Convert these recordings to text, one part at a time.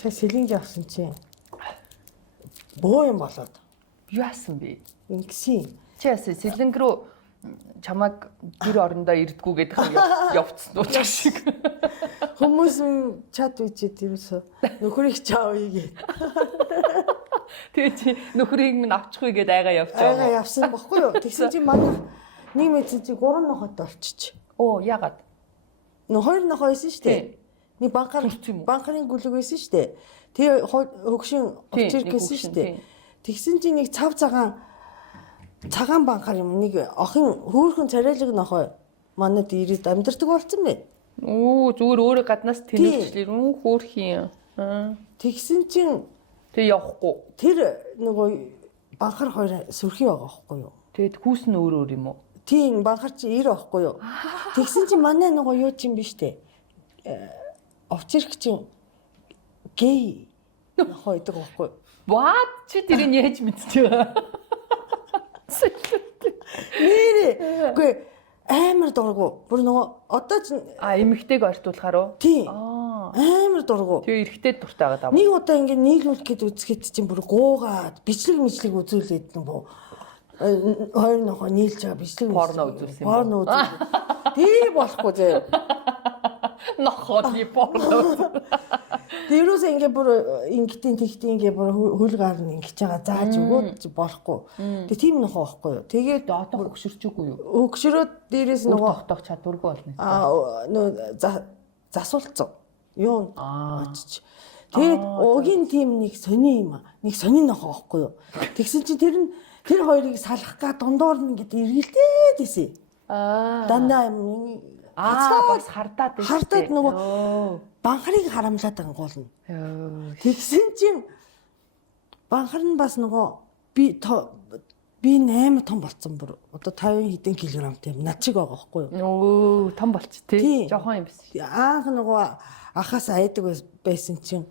Сая сэлэнг явсан чинь боо юм болоод. Юу яасан бэ? Ингэсэн. Чи яасан сэлэнг рүү чамаг гэр орондоо ирдгүү гэдэг юм явцсан уу шиг. Хүмүүс чат үчихэд ерөөсө нөхрийг чаав игээд. Тэгээ чи нөхрийг минь авчихгүй гээд айгаа явчихаа. Айгаа явсан бохгүй юу? Тэгсэн чинь манай нэг мэдсэн чи 3 нохот болчих. Оо яагаад? Хоёр нохоо байсан шүү дээ. Нэг банкарын гүлэг байсан шүү дээ. Тэгээ хөгшин овчир гэсэн шүү дээ. Тэгсэн чинь нэг цагаан банкар юм нэг охин хөөрхөн царайлаг нохой манад ирээд амьдэрдэг болсон бэ. Оо зүгээр өөрөө гаднаас тэнэлчлээ хөөрх юм. Тэгсэн чинь тэг явахгүй. Тэр нөгөө банкар хоёр сүрхий байгаа байхгүй юу? Тэгэд хүүс нь өөр юм уу? Тийм банкар чи 90 байхгүй юу? Тэгсэн чинь манай нөгөө юу ч юм биш дээ. Овчирч чинь гей нохой идэг байхгүй юу? What? Чи тэрийг яаж мэдчихэв? Нэрээ. Үгүй амар дургу. Бүр нөгөө одоо ч эмэгтэйг ортуулахаар уу? Тийм. Амар дургу. Тэгээ эрэхтэй дуртай байгаа даа. Нэг удаа ингэ нийлүүлэх гээд үзэхэд чинь бүр гуугаад бичлэг үзүүлээд нөгөө хоёр нохоо нийлж байгаа бичлэг порно үзүүлсэн юм. Порно үзүүлсэн. Тий болохгүй зөө. Нохооны порно. Тэрүүс ингэ бүр ингэтийн тэгтийн ингэ бүр хөл гар нь ингэж байгаа зааж өгөөд болохгүй. Тэгээ тийм нохоо байхгүй юу. Тэгээд одоо өгшөрчгүй юу? Өгшөрөөд дээрээс нөгөө тогтоох чадваргүй болно. нөгөө засуулцсан. Юу очиж. Тэгээд угийн тим нэг сони юм аа. Нэг сони нохоо байхгүй юу. Тэгсэн чинь тэр хоёрыг салах га дундуур нь ингэ эргэлдээд исэн. Дандаа бас хардаад байсан. Хардаад нөгөө банхарыг харамлаад ангуулна. Тэгсэн чинь банхар нь бас нөгөө би 8 том болцсон бүр. Одоо 50 хэдэн килограммтай юм. Над шиг байгаа байхгүй юу? Өө том болч тий. Жохон юм биш. Анх нөгөө ахаас айдаг байсан чинь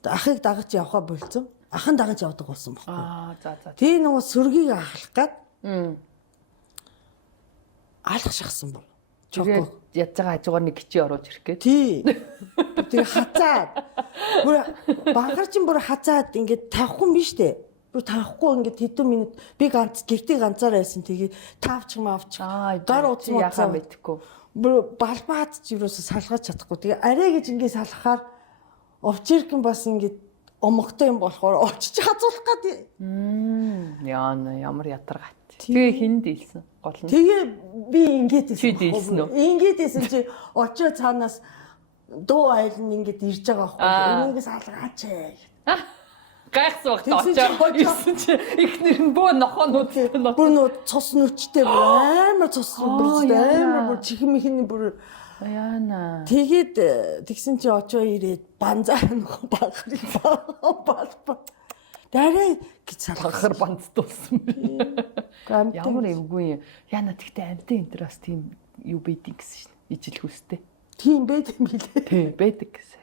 ахыг дагаж явхаа болцсон. Ахан дагаж явдаг болсон байхгүй. За. Тий нөгөө сүргийг ахлах гад алах шахсан бүр. Тэгээд ядж байгаа хажуугаар нэг гिचи оруулж ирэх гээд. Тий. Тэгээ хацаад. Бүр банхар чинь бүр хацаад ингээд тавхгүй юм биш үү? Бүр тавхгүй ингээд хэдэн минут би гэртээ ганцаараа байсан. Тэгээ тавч мавч. Гар утсан яхаа мэдхгүй. Бүр балбаад ч юусоо салгаж чадахгүй. Тэгээ арай гэж ингээд салахаар овчиркэн бас ингээд омогтой юм болохоор очиж хазуулах гээд. Яана ямар ядаргаат. Тэгээ хин дийлсэн гол нь. Тэгээ би ингээд дийлсэн үү? Ингээд дийлсэн чи очоо цаанаас дуу айл нь ингээд ирж байгаа байхгүй. Энийгээс алгаач. Гайхсан багт очоо ирсэн чи ихнэр нь бөө нохоонууд бүр нөө цус нүчтэй амар цус амар бүр чихэн мэхний бүр яана. Тэгээд тэгсэн чи очоо ирээд банзаа нохоо багхарыг Дараа гэж салгахаар бандтуулсан. Ямар эвгүй юм. Яна тэгтээ амтын энэ бас тийм юу бийдэг гэсэн шин. Ижил хүстэй. Тийм байдаг юм билээ. Тийм байдаг гэсэн.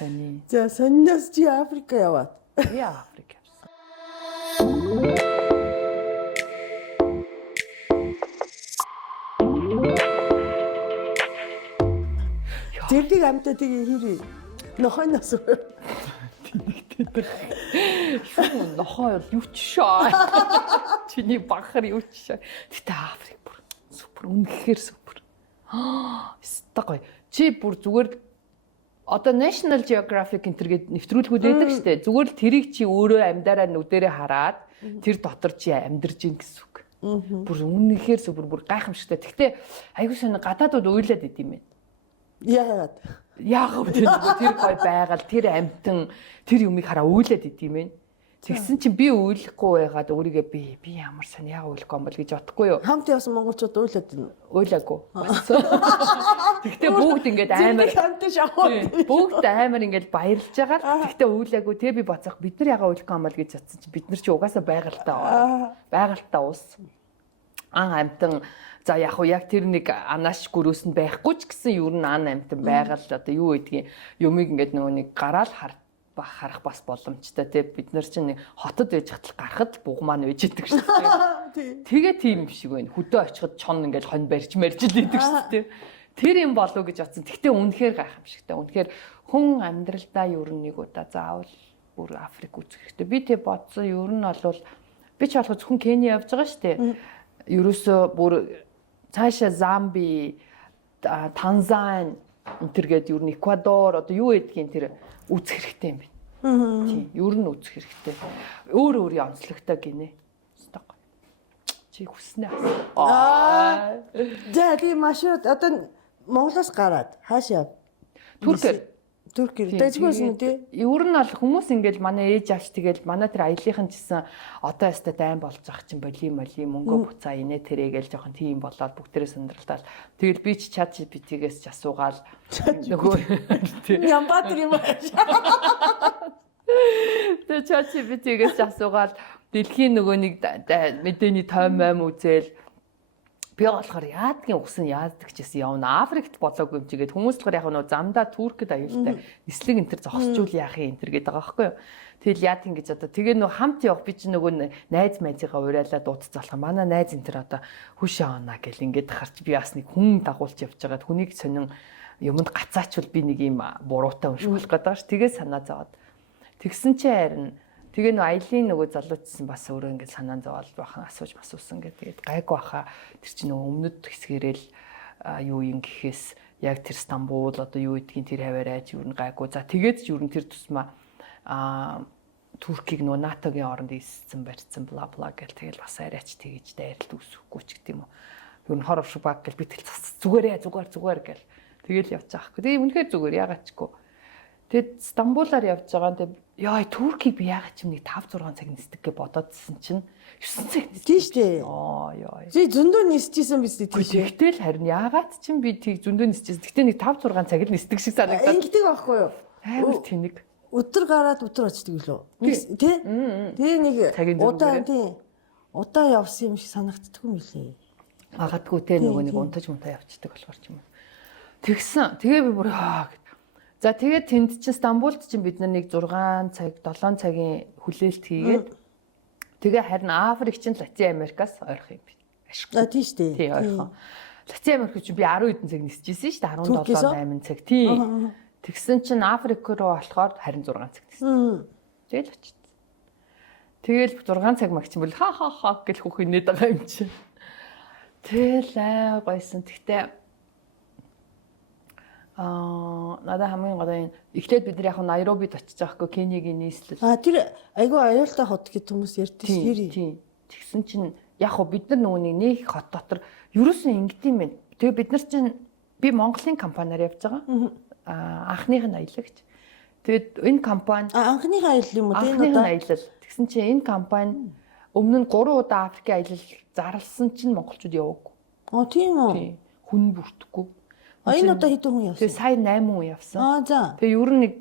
Сони. За сониос чи Африк яваад. Яа Африк явсан. Зэрдэг амтаа тэгээ хэрэг. Нохоноос нохоо юу ч шаа. Чиний банхар юу ч шаа. Гэтэ Африк бүр супер үнэхээр супер. Стагой. Чи бүр зүгээр одоо National Geographic энтергээд нэвтрүүлгүүд байдаг штэ. Зүгээр л тэрийг чи өөрөө амьдараа нүдэрээ хараад тэр дотор чи амьдарж ийн гэсэн үг. Бүр үнэхээр супер бүр гайхамшигтай. Гэтэ айгуу сони гадаадууд уйлаад идэм юм. Яагаад тэр гой байгаал тэр амтан тэр юмыг хараа уйлаад идэм юм. Тэгсэн чинь би уйлахгүй байгаад өөрийгөө би ямар сайн яа уйлахгүй юм бол гэж бодохгүй юу. Хамт явсан монголчууд уйлаад байна. Уйлаагүй. Тэгтээ бүгд ингээд амар хамт шахаад. Бүгд амар ингээд баярлж байгаа. Тэгтээ уйлаагүй. Тэгээ би боцох бид нар яга уйлахгүй юм бол гэж бодсон чинь бид нар чи угаасаа байгальтаа уус. Амтан за яг уу яг тэр нэг анааш гөрөөс нь байхгүй ч гэсэн юу н амтан байгаал одоо юу гэдгийг юмыг ингээд нөгөө нэг гараал харах бас боломжтой тий бид нар чинь хотод байж хатал гарахад буг маань үйж идэг шүү дээ. Тэгээ тийм юм шиг байна. Хөдөө очиход чон ингээд хонь барьж мэрж л идэг шүү дээ. Тэр юм болов гэж бодсон. Тэгтээ үнэхээр гайхамшигтай. Үнэхээр хүн амьдралдаа ер нь нэг удаа заавал бүр Африк үзэх хэрэгтэй. Би тэг бодсон. Ер нь бол би ч болох зөвхөн Кения явж байгаа шүү дээ. Ерөөсөө бүр цаашаа Замби, Танзани энтергээд ер нь Эквадор одоо юу гэдгийг тэр үзэх хэрэгтэй юм байна. Тийм, ер нь үзэх хэрэгтэй. Өөр онцлогтой гинэ. Чи хүснэ. За тийм машууд одоо Монголоос гараад хаашаа? Туркээр дэжгүйс нь тий. Ер нь бол хүмүүс ингээл манай ээж авч тэгэл манай тэр аяллахын жисэн одоо яста дайм болж ах чинь боли мөнгө буцаа инээ тэрэгээл жоохон тийм болоод бүгдээрээ сандралтаал. Тэгэл би ч чат GPT-гээс ч асуугаал нөгөө Ямбат юм аа. Тэгээ чат GPT-гээс ч асуугаал дэлхийн нөгөө нэг мэдээний тойм үзэл би болохоор яадгийн угсан яаддаг гэсэн явна. Африкт болоогүй юм чигээд хүмүүс болохоор яг нөгөө замдаа Туркид аюултай нислэг энтер зогсчул яах юм энтер гэдэг байгаа байхгүй юу. Тэгэл яад ингэж одоо тэгээ нөгөө хамт явах би чи нөгөө найз майзыгаа уриалаад дуудцаалах. Манай найз энтер одоо хүш авана гэл ингээд харч би бас нэг хүн дагуулж явж байгаад хүнийг сонин юмд гацаачвал би нэг юм буруутай унших болох гэдэг ш. Тэгээ санаа зовоод тэгсэн чи харин тэгээ нөө аялын нөгөө залуучсан бас өөрөө ингээд санаан зовоод бахан асуусан гэдэг. Гайгүй баха тэр чинь нөгөө өмнөд хэсгээрэл юу юм гэхээс яг тэр Стамбул одоо юу гэдгийг тэр хаваарайч юу н гайгүй. За тэгээд ч юу н тэр тусмаа Туркийг нөгөө НАТОгийн оронд ийссэн барьсан бла бла гэл тэгэл бас арайч тэгэж дайралт үүсэхгүй ч гэдэг юм уу. Юу н хор авшиг баг гэл битгэл зүгээр гэл тэгэл явж байгаа хгүй. Тэгээ үнэхээр зүгээр ягаачгүй. Тэгэд Стамбулаар явж байгаа. Яа Туркийг би ягаад ч юм нэг 5 6 цаг нисдэг гэж бодоодсэн чинь 9 цаг тийм шүү дээ. Яа. Чи зөндөө нисчихсэн биз дээ тийм. Тэгтэл харин ягаад ч юм би тийг зөндөө нисчихсэн. Гэтэ нэг 5 6 цаг л нисдэг шиг санагдаад. Ингэдэг байхгүй юу? Амар тэнэг. Өдөр гараад өдөр очдөг лөө. Тэ? Тэгээ нэг удаа явсан юм шиг санагддаг юм лээ. Магадгүй те нөгөө нэг унтаж явцдаг болохоор ч юм уу. Тэгсэн. Тэгээ би бүр за тэгээд тэнд чинь Стамбулд чинь бид нар нэг 6 цаг 7 цагийн хүлээлт хийгээд тэгээ харин Африк чинь Латин Америкаас ойрох юм би. Ашигтай тийм шүү дээ. Тий ойрхон. Латин Америк чинь би 10 хэдэн цаг нисчихсэн шүү дээ. 17 8 цаг. Тий. Тэгсэн чинь Африк руу болохоор харин 6 цаг ниссэн. Тэгэл очсон. Тэгэл 6 цаг магчим бол ха гэл хөх инээд байгаа юм чинь. Тэгэл гойсон. Тэгтээ надад хамгийн гол нь эхлээд бид нар яг Найробид очиж байгаа хгүй Кениягийн нийслэл. Тэр айгүй аюултай хот гэдэг хүмүүс ярьдээ шүү. Тийм. Тэгсэн чинь яг бид нар нөгөө нэг хот дотор ерөөсөн ингэдэм байх. Тэгээ бид нар чинь би Монголын компаниар явж байгаа. Анхных нь аялагч. Тэгээд энэ компани анхных аялал юм уу тийм удаа аялал. Тэгсэн чинь энэ компани өмнө нь 3 удаа Африкийн аялал зарласан чинь монголчууд яваагүй. Тийм үү? Тийм. Хүн бүртгэхгүй. Энэ удаа хэдэн хүн явсан? Тэгээ сая 8 хүн явсан. За. Тэгээ ер нь нэг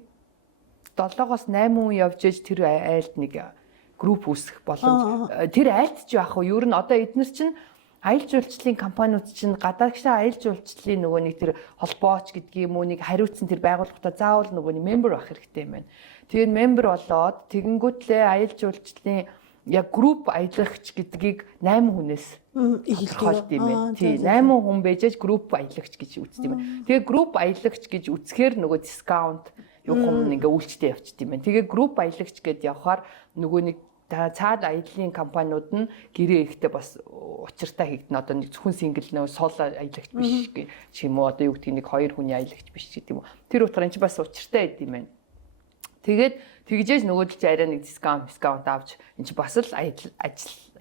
7-оос 8 хүн явж ээж тэр айлд нэг групп үүсгэх боломж. Тэр айлд ч яах вэ? Ер нь одоо эднэр чинь аялал жуулчлалын компаниуд чинь гадаадшаа аялал жуулчлалын нөгөө нэг тэр холбооч гэдгийг юм уу нэг хариуцсан тэр байгууллагатаа заавал нөгөө нэг мембер байх хэрэгтэй юм байна. Тэгээд мембер болоод тэгэнгүүтлээ аялал жуулчлалын яг групп аялагч гэдгийг 8 хүнээс эхэлж юм байна. Тий, 8 хүн байжээж групп аялагч гэж үздэг юм байна. Тэгээ групп аялагч гэж үзэхээр нөгөө дискаунт юу юм ингээ үйлчлэлтэй явчихд юм байна. Тэгээ групп аялагч гэдээ явахаар нөгөө нэг цаад аяллаа компаниуд нь гэрээ эрэхтэй бас учиртай хийгдэн одоо нэг зөвхөн сингл нөө соло аялагч биш ч юм уу одоо юу гэдгийг нэг 2 хүний аялагч биш гэдэг юм уу. Тэр утгаар энэ ч бас учиртай байд юм байна. Тэгээд тэгжээж нөгөө л чи арай нэг дискаунт авч энэ чи бас л ажил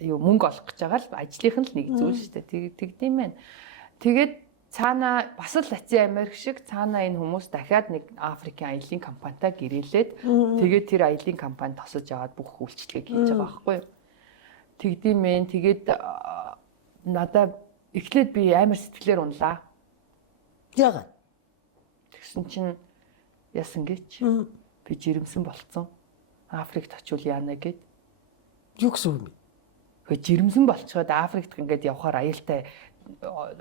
юу мөнгө олох гэж байгаа л ажлынх нь л нэг зүйл шүү дээ. Тэгдэм байх. Тэгээд цаана бас л Латин Америк шиг цаана энэ хүмүүс дахиад нэг Африкийн аяллаа компанитай гэрээлээд тэгээд тэр аяллаа компани тосож аваад бүх үйлчлэгийг хийж байгаа байхгүй юу. Тэгдэм байх. Тэгээд надаа эхлээд би амар сэтгэлээр унлаа. Яагаад? Тэгсэн чинь яасан гэж би жирэмсэн болцсон. Африкт очивол яана гэд. Юу гэсэн юм бэ? Гэхдээ жирэмсэн болчиход Африкт ингээд явхаар аюултай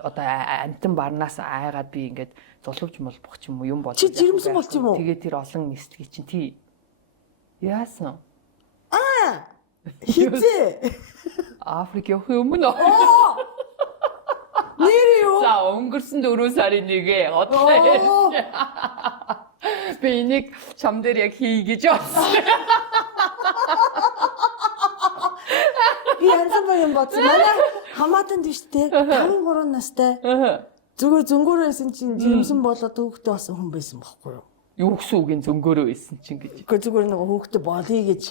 одоо амтан барнаас айгаад би ингээд зулвж молбох ч юм уу юм болов. Чи жирэмсэн болчих юм уу? Тэгээд тэр олон нислэгийг чинь тий. Яасан? Хизээ. Африк явах юм уу? Нэр юу? За өнгөрсөн 4 сарын 1-ээ одоо ярьж. Би энийг чам дээр яг хий гэж бодсон. Би янз бүр юм бодсон. Манай хамаатан тийш те 5-3 настай. Зүгээр зөнгөөрөөсөн чинь жирэмсэн болоод хүүхдээ болсон хүн байсан байхгүй юу? Юу гэсэн үг энэ зөнгөөрөө байсан чинь гэж. Гэхдээ зүгээр нэг хүүхдээ болъё гэж.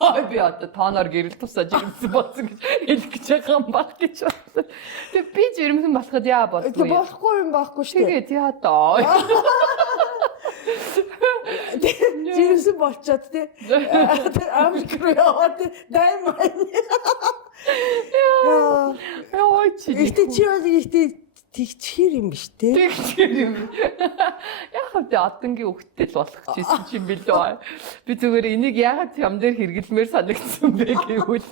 Би одоо тооноор гэрэл тусаа жирэмсэн болсон гэж хэлэх гэж байгаа юм баг гэж бодсон. Тэгээ би жирэмсэн болоход яа болов? Болохгүй юм байхгүй шүү дээ. Тэгээд яа даа. Жирэмсэн болчоод те. Америк руу яваад даймаа. Яа чи. Ихтэй чи бол ихтэй тэгчхэр юм биш те. Тэгчхэр юм. Яг л одонгийн хөвгтэй л болох гэсэн чинь билээ. Би зүгээр энийг яагаад юм дээр хэрэглэмээр санагдсан бэ гэвэл.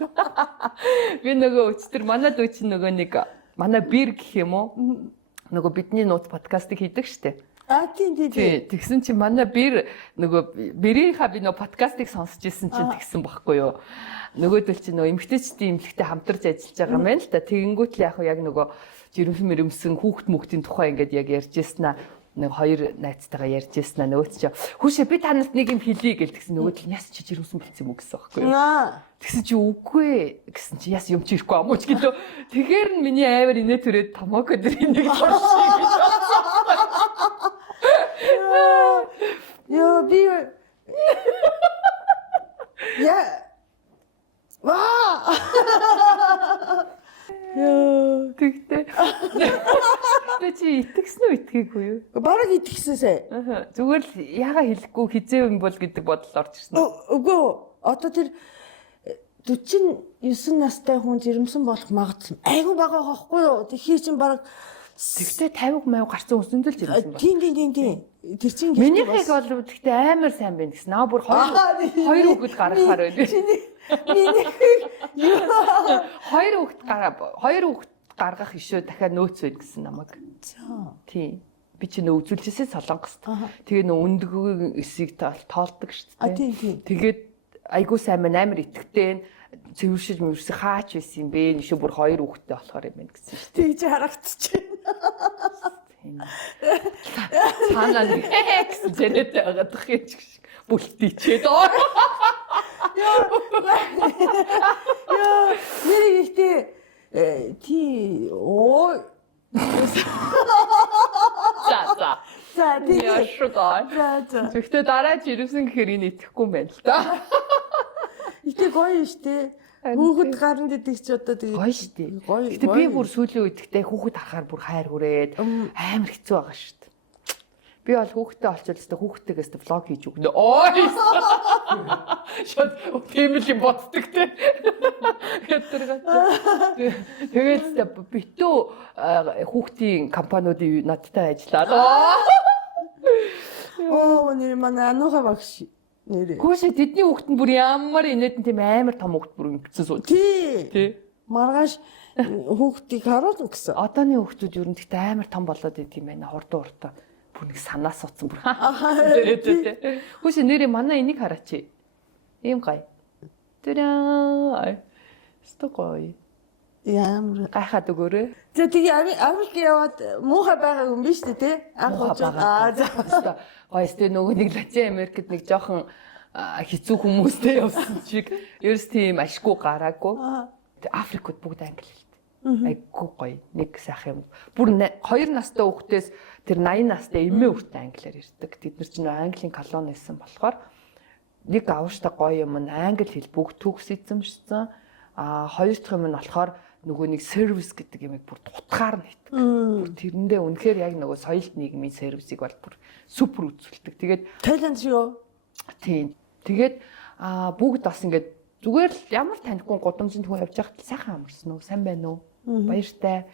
Би нөгөө өчтөр манай дүү чинь нөгөө нэг манай бир гэх юм уу? Нөгөө бидний нууц подкастыг хийдэг штэ. Тийм. Тэгсэн чинь манай бир нөгөө бирийнхаа би нөгөө подкастыг сонсч ирсэн чинь тэгсэн байхгүй юу. Нөгөөдөл чинь нөгөө эмгтээчдийн эмнэлэгтээ хамтарч ажиллаж байгаа юм байна л да. Тэгэнгүүт л яг нөгөө жирэмсэн мэрэмсэн хүүхд мөхтийн тухай ингээд яг ярьж ирсэн аа. Нэг хоёр найзтайгаа ярьж ирсэн аа. Нөгөөд чи хүүшээ би танаас нэг юм хэлье гэл тэгсэн нөгөөдөл яс чи жирэмсэн болсон юм уу гэсэн байхгүй юу. Тэгсэн чи үгүй гэсэн чи яс юм чи ирэхгүй амууч гэлөө. Тэгэхээр нь миний аймаар инээ төрөөд томоко дээр нэг туршиг гэж бодсон. Яа би яа Тэгтээ. Тэ чи итгэсэн үү итгээгүй юу? Бараг итгэсэн сая. Зүгээр л яага хэлэхгүй хизээ юм бол гэдэг бодол орж ирсэн. Үгүй одоо тэр 49 настай хүн жирэмсэн болох магадлал айгүй бага байхгүй юу? Тэгэхээр чинь бараг тэгтээ 50 гарсан өсөндөл жирэмсэн байна. Тийм. Тэр чинь минийхийг бол тэгтээ амар сайн байна гэсэн. Наа бүр хоёр хүүхэд гаргахаар байна. Хоёр хүүхэд гаргах ишөө дахиад нөөц байна гэсэн намайг. Тийм. Би чи нөө үзүүлжсээ Солонгост. Тэгээ нөө өндгөө эсийг тоолдог шүү дээ. Тийм. Тэгээд айгуу сайн амар итгэвтэй цэвэршиж мөрсө хаач байсан юм бэ? Ишөө бүр хоёр хүүхэдтэй болохоор юм байна гэсэн шүү дээ. Тэгж харагдчихэв. Цаанаа нэг гэсэн зэнэтэй байгаад их юм шиг бүлтийчээд оо. Яа, нэр ихтэй оо. За тийм. Яа шугаа. За. Тэгтээ дараа жирэмсэн гэхээр энэ итгэхгүй юм байна л да. Ихтэй гоё штэ. Хүүхэд гарна гэдэг чи одоо тэгээ гоё штэ. Гэтэ би бүр сүүлийн үед ихтэй хүүхэд харахаар бүр хайр хүрээд амар хэцүү байгаа штэ. Би бол хүүхэдтэй олчвол өстө хүүхдтэйгээс влог хийж өгнө. Ой. Шот тийм л юм боддог те. Тэгээд битүү хүүхдийн компаниудын надтай ажиллаад. Нэр манай анууга багш нэрээ. Гүшээ тэдний хүүхэд нь бүр ямар инээдэн тийм амар том хүүхэд бүр ингэсэн суу. Тий. Маргааш хүүхдийг харуулна гэсэн. Одооны хүүхдүүд ер нь тэгтээ амар том болоод идэв юм байна. Хурдан. Бүр нэг санаас утсан бүр. Хөөс нэрээ манай энийг хараач. Ийм гай. Тэрээ. Стокой. Ямар гайхаад өгөөрэй. Тэгээ Америк яваад муухай байгаа юм биш үү те? За. Гойстэй нөгөө нэг Латин Америкт нэг жоохон хэцүү хүмүүстэй явсан чиг ерөөс тийм ашгүй гараагүй. Африкууд бүгд англи хэлтэй. Айггүй гоё. Нэг сайхан юм. Бүр 2 настай хүүхдээс тэр 80 настай эмээ хүртэл англиар ярьдаг. Тэд нар чинь английн колони байсан болохоор нэг авууштай гоё юм англи хэл бүгд төгс эзэмшсэн. Хоёр дахь юм нь болохоор нөгөө нэг сервис гэдэг юм бүр тутгаар нь хийдэг. Бүр тэрэндээ үнэхээр яг нөгөө соёлт нийгмийн сервисийг бол бүр супер үзүүлдэг. Тэгээд Таиланд шүү. Тийм. Тэгээд бүгд бас ингээд зүгээр л ямар танихгүй гудамжинд хүн явж байхад сайхан амарсан уу? Сайн байна уу? Баяртай.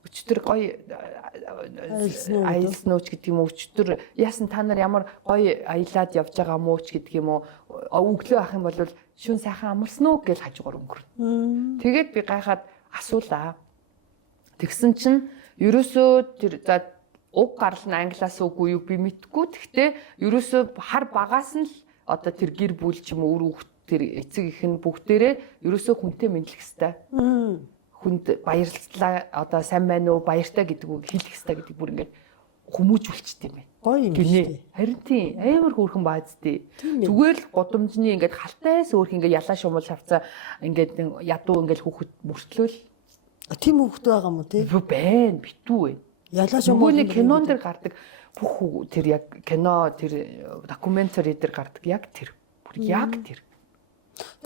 Өчтөр гоё аялсан уу гэдэг юм уу? Өчтөр яасан та нар ямар гоё аялаад явж байгаа мó ч гэдэг юм уу? Өглөө ах юм бол шүн сайхан амарсан уу гэж хажуугаар өнгөрнө. Тэгээд би гайхаад асуулаа. Тэгсэн чинь ерөөсөө тэр за уг гарал нь англиас үгүй юу би мэдгүй. Гэхдээ ерөөсөө хар багаас нь л одоо тэр гэр бүл ч юм уу өөр хүүхд тэр эцэг их нь бүгдээрээ ерөөсөө хүнтэй мэдлэх хэвээр. хүнд баярлалаа одоо сайн байна уу баяртай гэдэг үг хэлэх хэрэгтэй гэдэг бүр ингээд хүмүүжүүлчихдээ юм байна. Гоё юм шүү дээ. Харин тийм амар хөөрхөн баазтэй. Зүгээр л гудамжны ингээд халтайс өөрх ингээд ялаа шумал шавцаа ингээд ядуу ингээд хүүхэд мөртлөөл. Тийм хүүхэд байгаа юм уу тий? Байна, битүү байна. Ялаа шумал Нөгөөний кинон дээр гардаг бүх тэр яг кино тэр докюментари дээр гардаг яг тэр. Бүр яг тэр.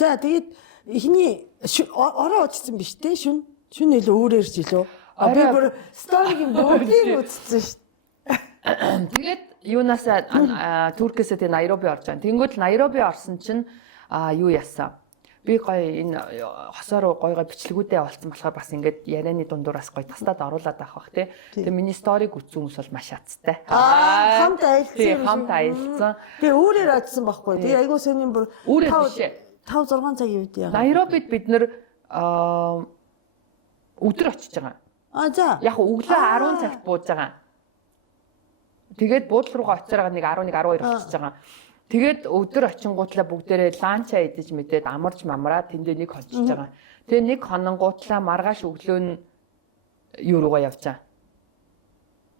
За тэгээд эхний ороо очсон биз дээ шүн. Шүн илүү өөрөөр ч илүү. Би бүр сториг юм бүгдийг үзсэн шүү дээ. Тэгээд юунаас Туркээс тэ Найроби орж байгаа. Тэнгүүд Найроби орсон чинь юу яасан? Би гоё энэ хосоор гойгоо бичлэгүүдээ олцсон болохоор бас ингээд ярианы дундуураас гоё тастад оруулаад авах бах тий. Тэгээ миний сториг үзсэн хүмүүс бол маш язтай. Хамт аялцсан. Хамт аялцсан. Тэгээ өөрөөр очсон байхгүй. Тэгээ айгуу сони бүр 5 6 цагийн үед яа. Найробид бид нэр өдөр очиж байгаа. За. Яг өглөө 10 цагт бууж байгаа. Тэгээд буудлын руугаа очиж байгаа нэг 11 12 очиж байгаа. Тэгээд өдөр очингуутлаа бүгдээрээ ланча идэж мэдээд амарч мамраа тэндээ нэг хончиж байгаа. Тэгээ нэг хононгуутлаа маргааш өглөө нь юу руугаа явж байгаа.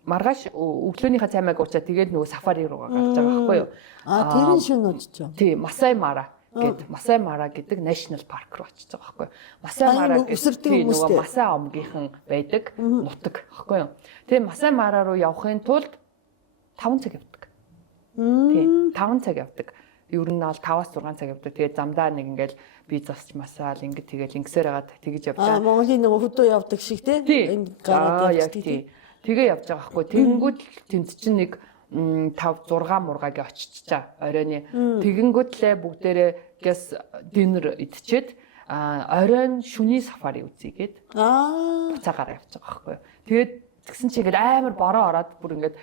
Маргааш өглөөнийхөө цаймаг уучаа тэгээд нөгөө сафари руугаа гарч байгаа байхгүй юу? Тэр нь шөнө очиж байгаа. Тий, Масай Мара гэдэг Масай Мара гэдэг national park руу очиж байгаа байхгүй юу? Масай Мара гэдэг нөгөө Масай омгийнхан байдаг нутаг байхгүй юу? Тэгээ Масай Мара руу явахын тулд 5 цаг явдаг. Тийм 5 цаг явдаг. Ер нь бол 5-6 цаг явдаг. Тэгээд замдаа нэг ингээл би засч масаал ингээд тэгээд ингэсээр хагаад тэгэж явж байгаа. Монголын нэг хөдөө явдаг шиг тийм гараад явж тийм. Тэгээ явж байгаа хгүй. Тэгэнгүүт тэнд чинь нэг 5 6 мургагийн очиччаа оройны. Тэгэнгүүтлээ бүгдээрээ гэс динер идчихэд оройн шүний сафари үзьгээд буцаагаар явж байгаа хгүй. Тэгээд тэгсэн чинь ингээд амар бороо ороод бүр ингээд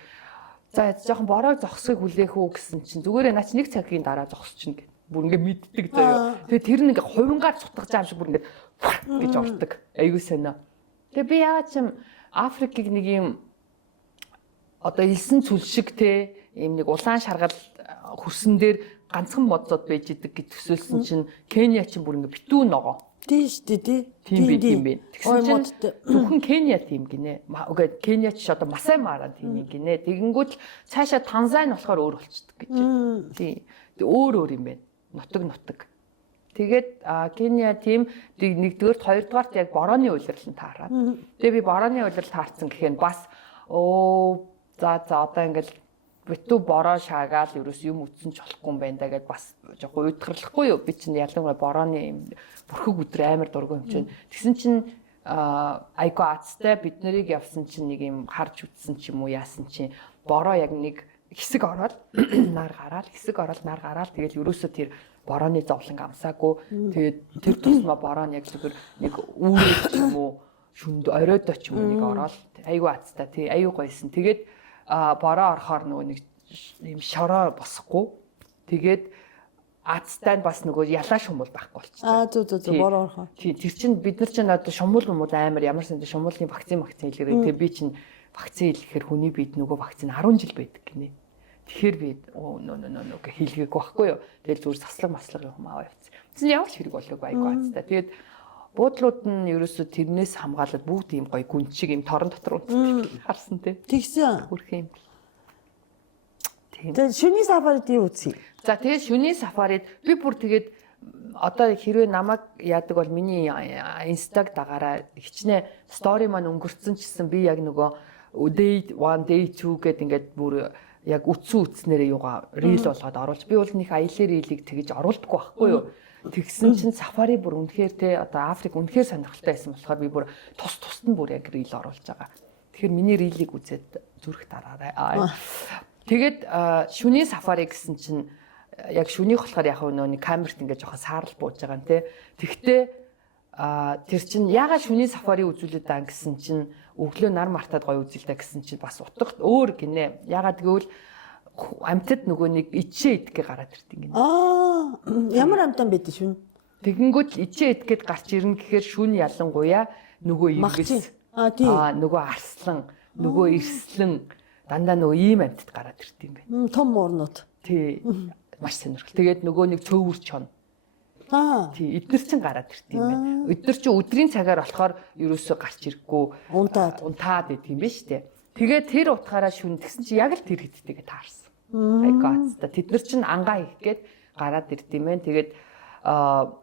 за жоохон бороо зогсхийг хүлээх үү гэсэн чинь зүгээр наач нэг цагийн дараа зогсчихно гэд. Бүр ингээд мэддэг заяа. Тэгээ тэр нэг хувингаар цутгаж байгаа юм шиг бүр ингээд гэж ордог. Аюу санаа. Тэгээ би яагаад ч юм Африкийг нэг юм одоо элсэн цүл шиг те ийм нэг улаан шаргал хөрсөн дээр ганцхан модод байж идэг гэж төсөөлсөн чинь Кenya чинь бүр ингээд битүү ногоо. Тийм шүү дээ тийм бэ. Тэгсэн чинь зөвхөн Кenya тийм гинэ. Үгүй Кenya ч одоо Масай Мара тийм гинэ. Тэгэнгүүт цаашаа Танзани болохоор өөр болчихдог гэж. Тийм. Өөр юм байна. Нутаг. Тэгээд Кenya тийм нэгдүгээрт хоёрдугаарт яг борооны улирлан таараад. Тэгээ би борооны улирал таарсан гэхээр бас за одоо ингээд битүү бороо шаагаал ерөөс юм үтсэн ч болохгүй юм байна да гэдээ бас жоохон уйдгарлахгүй юу. Би чинь ялангуяа борооны юм бүрхэг өдөр амар дургүй юм чинь. Тэгсэн чинь айко азтай бид нарыг явсан чинь нэг юм харж үтсэн ч юм уу яасан чинь бороо яг нэг хэсэг ороод нар гараал тэгэл ерөөсөө тэр борооны зовлон амсаагүй. Тэгээд тэр тусмаа бороо нь яг зүгээр нэг үүрэг ч юм уу шүнд оройдоо ч юм уу нэг ороод айгүй азтай тий айгүй гойсон. Тэгээд бороо орохоор нөгөө нэг юм шороо босхгүй. Тэгээд азтай нь бас нөгөө ялаа шумуул байхгүй болчихсон. Зү бороо орохоо. Тий тэр чинь бид нар чинь одоо шумуул амар ямар санд шумуулын вакцин хэлээрээ тэгээ би чинь вакцин хэлэхээр хүний биед нөгөө вакцин 10 жил байдаг гинэ. Тэгэхээр би нөө хийлгээгүй байхгүй юу. Тэгэл зүгээр заслаг юм аваа явцсан. Тэгсэн ямар ч хэрэг болоогүй айгүй азтай. Тэгээд буудлууд нь ерөөсө тэрнээс хамгаалаад бүгд ийм гоё гүн шиг ийм торон дотор унтдаг харсан тий. Тэгсэн. Хүрх юм. Тэгээд шүний сафарид юу үзье? За тэгээд шүний сафарид би бүр тэгээд одоо хэрвээ намайг яадаг бол миний инстаг дагаараа хичнээн стори маань өнгөрцөн чсэн би яг нөгөө day 1 day 2 гэд ингээд бүр яг үтснээрээ юугаа рил болгоод оруулж би бол нэг аялал рилийг тэгэж оруулдаггүй байхгүй юу. Тэгсэн чинь сафари бүр үнэхээр те одоо Африк үнэхээр сонирхолтой байсан болохоор би бүр тусд нь бүр яг рил оруулж байгаа. Тэгэхээр миний рилийг үзээд зүрх дараарай. Тэгээд шүний сафари гэсэн чинь яг шүнийх болохоор яг нэг камерт ингээд жоохон саарл бууж байгаа юм те. Тэгтээ тэр чинь ягаад шүний сафари үзүүлээд байгаа гэсэн чинь өглөө нар мартаад гоё үзэлтэй гэсэн чинь бас утга өөр гинэ. Ягаад гэвэл амьтад нөгөө нэг ичээ идгээ гараад ирдэг гинэ. Ямар амтан байдэ шүн? Тэгэнгүүт ичээ идгээд гарч ирнэ гэхээр шүн ялангуяа нөгөө иргэс нөгөө арслан нөгөө эрслэн дандаа нөгөө ийм амьтад гараад ирдэг юм байна. Том уурнууд. Тий. Маш сонирхол. Тэгээд нөгөө нэг цөөвөр чон. Тий, эдгээр чин гараад ирд юм байна. Эдгээр чин өдрийн цагаар болохоор ерөөсөө гарч ирэхгүй унтаад идэг юм байна шүү дээ. Тэгээд тэр утгаараа шүн тэгсэн чи яг л тэр хэдтэйгээ таарсан. Айгоцтой. Тэд нар чин ангаа хийх гээд гараад ирд юм байна. Тэгээд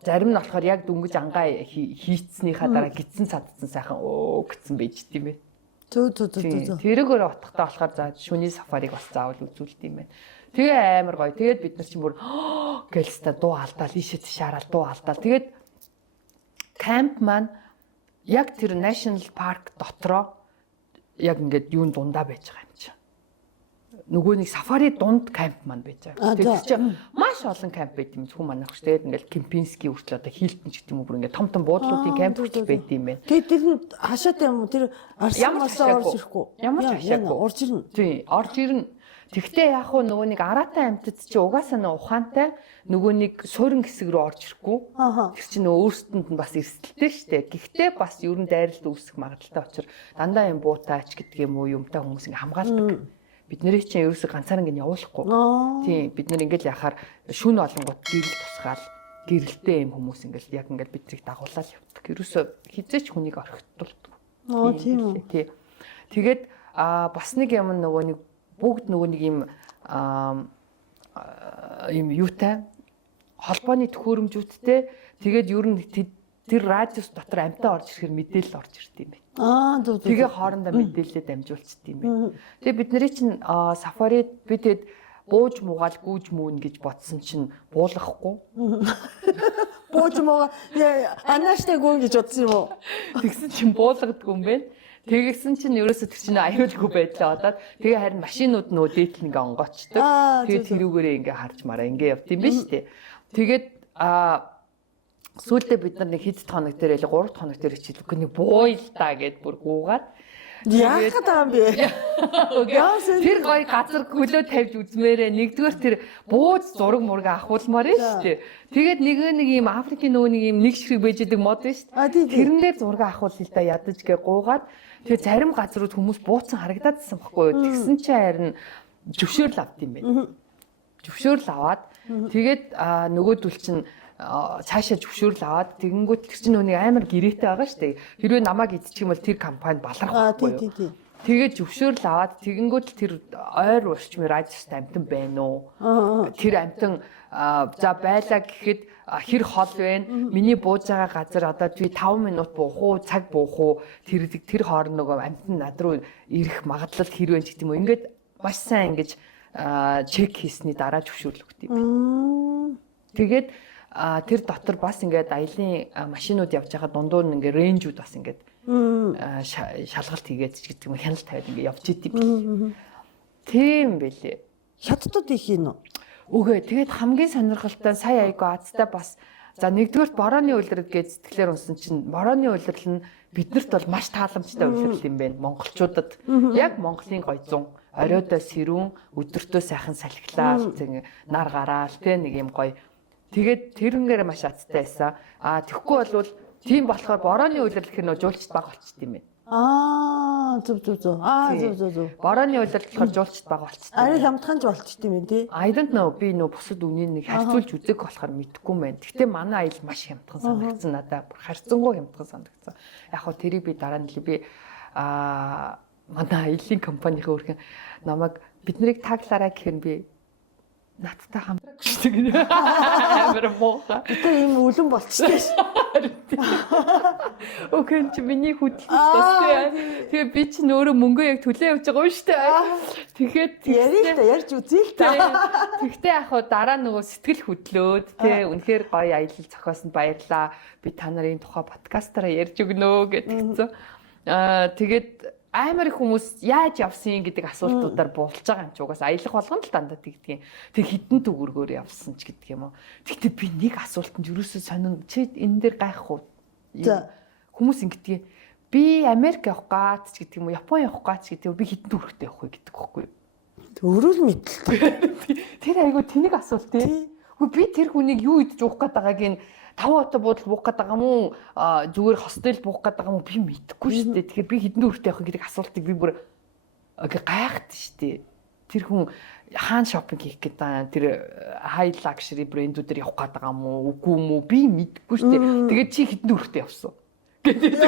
зарим нь болохоор яг дүнгиж ангаа хийцснийхаа дараа гидсэн цадсан сайхан гэсэн байж дим бэ. Зөө. Тэрөөр утгатай болохоор за шүний сафарыг бас заавал үзүүлдэг юм байна. Тэгээ амар гоё. Тэгээд бид нар чинь бүр гэлста дуу алдаал ийшээ тишаарал дуу алдаал. Тэгээд камп маань яг тэр National Park дотроо яг ингээд юун дундаа байж байгаа юм чинь. Нөгөө нэг сафари дунд камп маань байж байгаа. Тэгээд чинь маш олон камп байт юм зөвхөн манайх ш. Тэгээд ингээд Кемпински хүртэл одоо Хилтон ч гэдэг юм уу бүр ингээд том буудлуудын камп хүртэл байт юм байна. Тэгээд тэр нь хашаад юм уу? Тэр арсамасаа орж ирэхгүй. Ямар ч хашаагүй. Орж ирнэ. Тий, орж ирнэ. Тэгтээ яг хуу нөгөө нэг араатай амьтад чи угаасаа нөгөө ухаантай нөгөө нэг суурин хэсэг рүү орж ирэхгүй. Тэр чинь нөгөө өөрсдөнд нь бас эрсдэлтэй шүү дээ. Гэхдээ бас ерөн дайралт үүсэх магадaltaй учраас дандаа юм буутаач гэдэг юм уу юмтай хүмүүс ингээ хамгаалдаг. Бид нэрийг чинь ерөөсө ганцаар ингээ явуулахгүй. Тийм бид нэр ингээл яхаар шүн олонгууд гэрэл тусгаал гэрэлтэй юм хүмүүс ингээл яг ингээл бидрийг дагуулаад явдаг. Ерөөсө хизээч хүнийг орхитуулдаг. Тийм. Тэгээд бас нэг юм нөгөө нэг бүгд нөгөө нэг юм юутай холбооны төхөөрөмжүүдтэй тэгээд ер нь тэр радиус дотор амтаа орж ирэхээр мэдээлэл орж ирд юм байна. Зөв. Тэгээ хоорондоо мэдээлэлээ дамжуулцд юм байна. Тэгээ бид нарыг чинь сафарид бидэд бууж муугаал гүүж мүүн гэж бодсон чинь буулгахгүй. Бууж муугаа анааштай гүн гэж бодсон юм уу? Тэгсэн чинь буулгадгүй юм байна. Тэгсэн чинь ерөөсө тэр чинь аюулгүй байдлаа одоод тэгээ харин машинууд нөө дээдл ингээ онгоочдөг. Тэгээ тэрүүгээрээ ингээ харж мараа ингээ явд юм биш үү? Тэгээд сүүлдээ бид нар нэг хэд хоног дээр или 3 хоног дээр хичээлгүй нэг бууйл та гэд бүр гуугаад яахад байгаа юм бэ? Тэр гоё газар хөлөө тавьж үзмээрээ нэгдүгээр тэр бууз зураг мурга ахуулмаар шүү дээ. Тэгээд нэг юм Африкийн нөгөө нэг юм нэг ширхэг байж идэг мод шүү дээ. Тэрэн дээр зураг ахуул л да ядаж гээ гуугаад тэгээд зарим газрууд хүмүүс бууцсан харагдаадсан байхгүй юу? Тэгсэн чинь харин зөвшөөрөл авд юм байна. Зөвшөөрөл аваад тэгээд нөгөөдөл чинь цаашаа зөвшөөрөл аваад тэгэнгүүт тэр чинь нүг амар гэрээтэй байгаа шүү дээ. Хэрвээ намайг идчих юм бол тэр компани баларх байхгүй юу? Тэгээд зөвшөөрөл аваад тэгэнгүүт тэр ойр урчмын радиост амтан байна уу? Тэр амтан за байлаа гэхэд хэр хол вэ? Миний бууж байгаа газар одоо би 5 минут буух уу, цаг буух уу? Тэр хооронд нөгөө амтан над руу ирэх магадлал хэрвээ ч гэдэг юм уу. Ингээд маш сайн ингэж чек хийсний дараа зөвшөөрөл өгд юм. Тэгээд тэр дотор бас ингээд аялын машинууд явж байгаа дундуур нь ингээд рейнжүүд бас ингээд шалгалт хийгээд ч гэдэг юм хяналт тавиад ингээд явж идэв. Тийм байлээ. Хятадууд их юм уу? Үгүй тэгээд хамгийн сонирхолтой сая айгу азтай бас за нэгдүгээр борооны улирал гэж сэтгэлээр унсан чинь борооны улирал нь биднэрт бол маш тааламжтай улирал юм байна. Монголчуудад яг Монголын гойзун оройдоо сэрүүн өдөртөө сайхан салхилаал нар гараал тэ нэг юм гоё. Тэгээд тэрнгээр маш азтай байсан. Тэгэхгүй болвол тийм болохоор борооны улирал гэх нь жуулчд баг болчт юм байна. Зөв. Борооны улирал болохоор жуулчд баг болчт. Арай хямдхан жуулчт юм байна тий. I don't know би бусад үнийг нэг харьцуулж үзэх болохоор мэдэхгүй юм байна. Гэхдээ манай аял маш хямдхан санагдсан надад. Харьцангуй хямдхан санагдсан. Яг хоо тэрийг би дараа нь би манай аялын компанийн өөрхөн намайг биднийг таглаарай гэхээр би надтай хамтраг шүү дээ. Амар муухай. Тэр ийм үлэн болчихсон шүү. Окей чи миний хөдөлсөн. Тэгээ би чинь өөрөө мөнгөө яг төлөө явж байгаа юм шүү дээ. Тэгээд ярьж үзье л та. Тэгтээ яг хаа дараа нөгөө сэтгэл хөдлөөд тий үнэхээр гоё аялал зохиосонд баярлаа. Би та нарын тухай подкастаараа ярьж өгнө гэдгийгсэн. Тэгээд амар их хүмүүс яаж явсан гэдэг асуултуудаар буулж байгаа юм чи угаас аялах болгоно л дандаа тэгдэг юм. Тэг хитэн төгөргөөр явсан ч гэдэг юм уу. Тэгтээ би нэг асуултанд юусоо сонин чи энэ дээр гайх уу? Хүмүүс ингэдэг би Америк явах гац ч гэдэг юм уу, Япон явах гац гэдэг би хитэн төгөрөхтэй явах вэ гэдэг байхгүй юу? Өөрөөр мэдлээ. Тэр айгу тэнэг асуулт тий. Би тэр хүнийг юу идэж уух гээд байгааг нь 5 удаа буудал буух гээд байгаа мó зүгээр хостел буух гээд байгаа мó би мэдэхгүй шүү дээ. Тэгэхээр би хэдэн өртөө явах гэдэг асуултыг би бүр гайхад шүү дээ. тэр хүн хаана шопинг хийх гэдэг та тэр high luxury брэндүүдээр явах гээд байгаа юм уу үгүй юм уу би мэдэхгүй шүү дээ. Тэгээд чи хэдэн төгрөгтэй явсан гэдэг.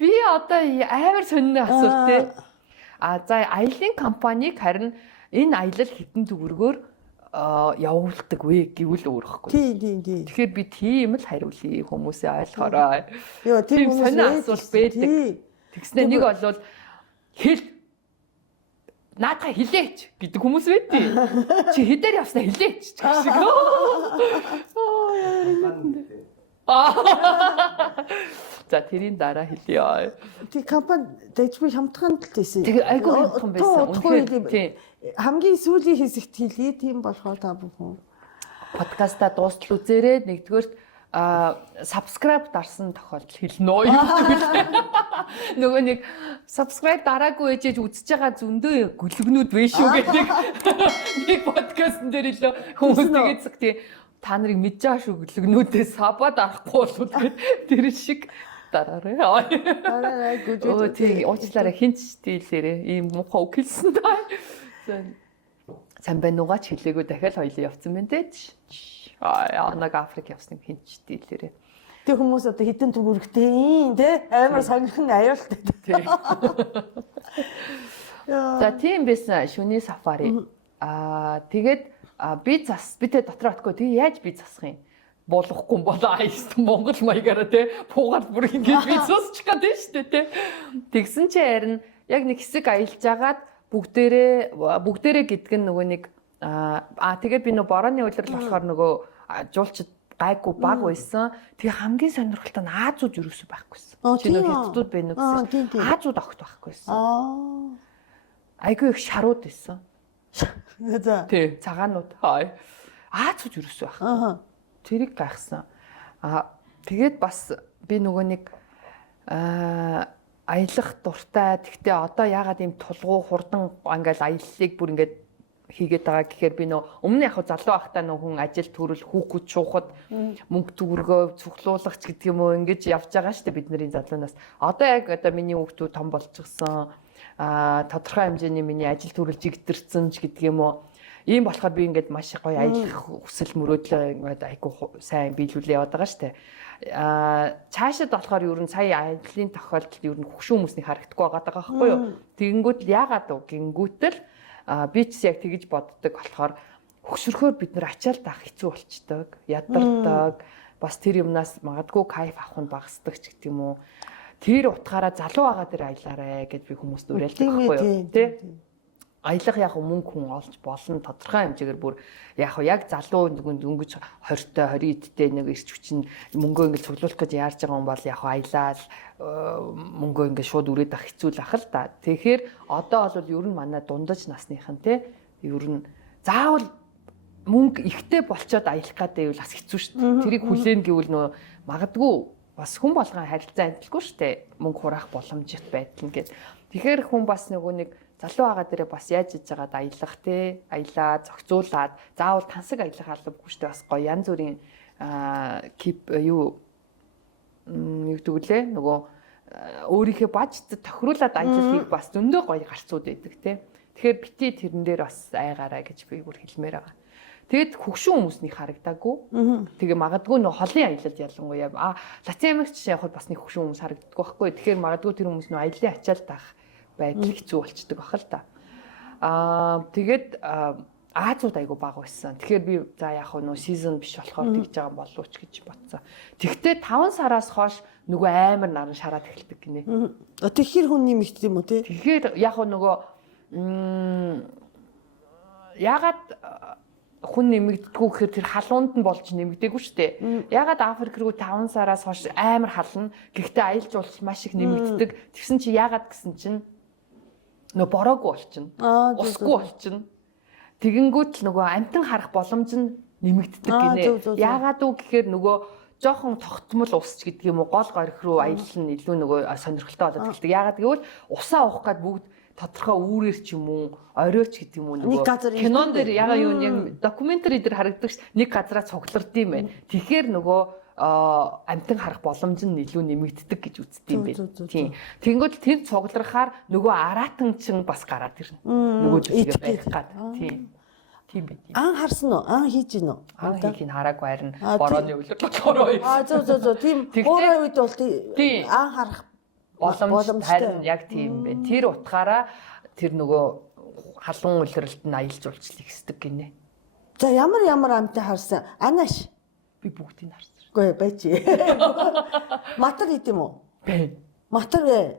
Би одоо амар сонирхны асуулт те. За аялын компаниг харин энэ аялал хэдэн төгрөгөөр явуулдаг вэ гэвэл өөр ихгүй. Тий. Тэгэхээр би тийм л хариулъя хүмүүсээ ойлгохороо. Йоо тийм сонир асуулт байдаг. Тэгснэ нэг болвол хэл наадах хилээч гэдэг хүмүүс байдیں۔ Чи хэдээр явснаа хилээч гэх шиг. За тэрийн дараа хэлье. Тий компани дэжгүй хамтхан л тийсэн. Тэгээ айгүй хамтхан байсан. Хамгийн сүүлийн хэсэгт хэлье тийм болохоор та бүхэн подкаста дуустал үзээрэй. Нэгдүгээрт subscribe дарсан тохиолдол хэлнэ үү юм бэ? Нөгөө нэг subscribe дараагүй ээжээж үзэж байгаа зөндөө гүлгнүүд вэ шүү гэдэг. Нэг подкастн дээр илүү хүмүүс тэгээд тий та нарыг мэдж байгаа шүү гүлгнүүдээ саба дарахгүй болов тэр шиг дараарай. Дараарай гүжээ. Оо тий уучлаарай хинч стилээрээ ийм муухай үг хэлсэн даа. Сайн байна уугаа ч хэлээгөө дахиад хоёлоо явцсан байна те. Нэг Африк явсан юм хинч стилээрээ. Тэг хүмүүс одоо хитэн төгөрөгтэй те амар сонирхон аюултай. За тийм байсан шүний сафари. Тэгээд би тэ дотор отгоо тэг яаж би засах юм? Болохгүй болоо айстан Монгол маягаараа те пуугаад бүр ингэж би цусчих гэдэг шүү дээ те. Тэгсэн чи харин яг нэг хэсэг аялж агаад бүгдээрээ гэдэг нь нөгөө нэг тэгээд би нөгөө борооны үйлрэл болохоор нөгөө жуулчд гайгүй баг байсан. Тэгээ хамгийн сонирхолтой нь Аазууд юусоо байхгүйсэн. Чи нөгөө хятадууд байна уу гэсэн. Аазууд огт байхгүйсэн. Айгүй их шарууд байсан. Тий, цагаанууд. Аазууд юусоо байх. Тэрийг гайхсан. Тэгээд бас би нөгөө нэг аялах дуртай. Тэгтээ одоо яагаад ийм тулгуу хурдан ингээл аяллыг бүр ингээд хийгээд байгаа гэхээр би нөө өмнө яг залуу байхдаа нөө хүн ажил төрөл хүүхэд шуухад мөнгө төгрөгөө цуглуулгач гэдэг юм уу ингэж явж байгаа шүү дээ бидний залуунаас. Одоо яг одоо миний хүүхдүүд том болчихсон. Тодорхой хэмжээний миний ажил төрөл жигдэрсэн ч гэдэг юм уу. Ийм болохоор би ингээд маш гоё аялах хүсэл мөрөөдлөө ингээд айгүй сайн биелүүлээ яваад байгаа шүү дээ. Цаашид болохоор ер нь сая аяллаа тохиолдолд ер нь хөгшин хүмүүсний харагдахгүй байгаа байхгүй юу. Тэгэнгүүт л яагаад вэ гингүүтэл би ч яг тэгэж боддог болохоор хөгшөрхөөр бид нэр ачаал даах хэцүү болчдөг, ядардаг. Бас тэр юмнаас магадгүй кайф авах нь багасдаг ч гэдэг юм уу. Тэр утгаараа залуу байгаа дээр аялаарэ гэд би хүмүүст уриалдаг байхгүй юу. Тэ? Аялах яг мөнгө хүн олж болно тодорхой хэмжээгээр бүр яг залуу өнгөж 20-той 20-тэй нэг ирч хүчин мөнгөө ингэ цуглуулах гэж яарж байгаа хүн бол яг аялал мөнгөө ингэ шууд үрээд ах хэцүү л ах л да. Тэгэхээр одоо бол ер нь манай дундаж насныхан те ер нь заавал мөнгө ихтэй болчоод аялах гэдэг нь бас хэцүү шүү дээ. Тэрийг хүлээн гэвэл нөө магадгүй бас хүн болгон харилцаа амталгүй шүү дээ. Мөнгө хураах боломжит байдал гэд. Тэгэхээр хүн бас нөгөө нэг залуу байгаа дээрээ бас яаж иж байгаад аялах те аялаа зохицуулаад заавал тансаг аялах албагүй шүү дээ бас гоё янз бүрийн юу гэдэг үлээ нөгөө өөрийнхөө бажтад тохируулаад аялал хийх бас зөндөө гоё гарцууд байдаг те тэгэхээр бити тэрэн дээр бас айгаарай гэж би бүр хэлмээр байгаа. Тэгэд хөгшин хүмүүсний харагдаагүй. Тэгээ магадгүй нөө холын аялалд ялангуяа Латин Америкч явахад бас нэг хөгшин хүмүүс харагддаг байхгүй. Тэгэхээр магадгүй тэр хүмүүс нөө аяллаа ачаал таах байдал хэцүү болчдөг бахал та. Тэгээд Аазууд айгу бага байсан. Тэгэхээр би за яг нөө сизон биш болохоор тэгж байгаа болов ч гэж бодсон. Тэгтээ 5 сараас хойш нөгөө амар наран шараад эхэлдэг гинэ. Тэгэхээр хүн нэмэгдсэн юм уу те? Тэгэхээр яг нөгөө ягаад хүн нэмэгддэггүй гэхээр тэр халуунд нь болж нэмэгдээгүй шүү дээ. Ягаад Африк руу 5 сараас хойш амар хална. Гэхдээ аялал жуулч маш их нэмэгддэг. Тэгсэн чи ягаад гэсэн чинь нөгөө бороогүй болчихно. Усгүй болчихно. Тэгэнгүүт л нөгөө амтан харах боломж нь нэмэгддэг гинэ. Яагаад үг гэхээр нөгөө жоохон тогтмол ус ч гэдэг юм уу гол горих руу аялал нь илүү нөгөө сонирхолтой болоод эхэлдэг. Яагаад гэвэл усаа уух гээд бүгд тодорхой үүрээр ч юм уу оройч гэдэг юм уу нөгөө кинон дээр ягаа юу яг докюментари дээр харагддаг ш нэг газараа цуглардсан юм байна. Тэгэхээр нөгөө амтан харах боломж нь илүү нэмэгддэг гэж үздэг юм байна. Тийм. Тэнгүүд тэр цугларахаар нөгөө аратан чин бас гараад ирнэ. Нөгөө зүйлгээ барих гад. Тийм. Тийм байт юм. Ан харсан уу? Ан хийж гин үү? Ан хийхийг хараагүй харин борооны өвлөр болохоор. Зөв. Тийм. Бороо үед бол ан харах боломж харин яг тийм байна. Тэр утгаараа тэр нөгөө халуун улиралд нь аялал жуулчлал ихсдэг гинэ. За ямар амттай харсан? Анаш. Би бүгдийг харсан. Үгүй байж. Матар хийд юм уу? Бэ. Матар вэ?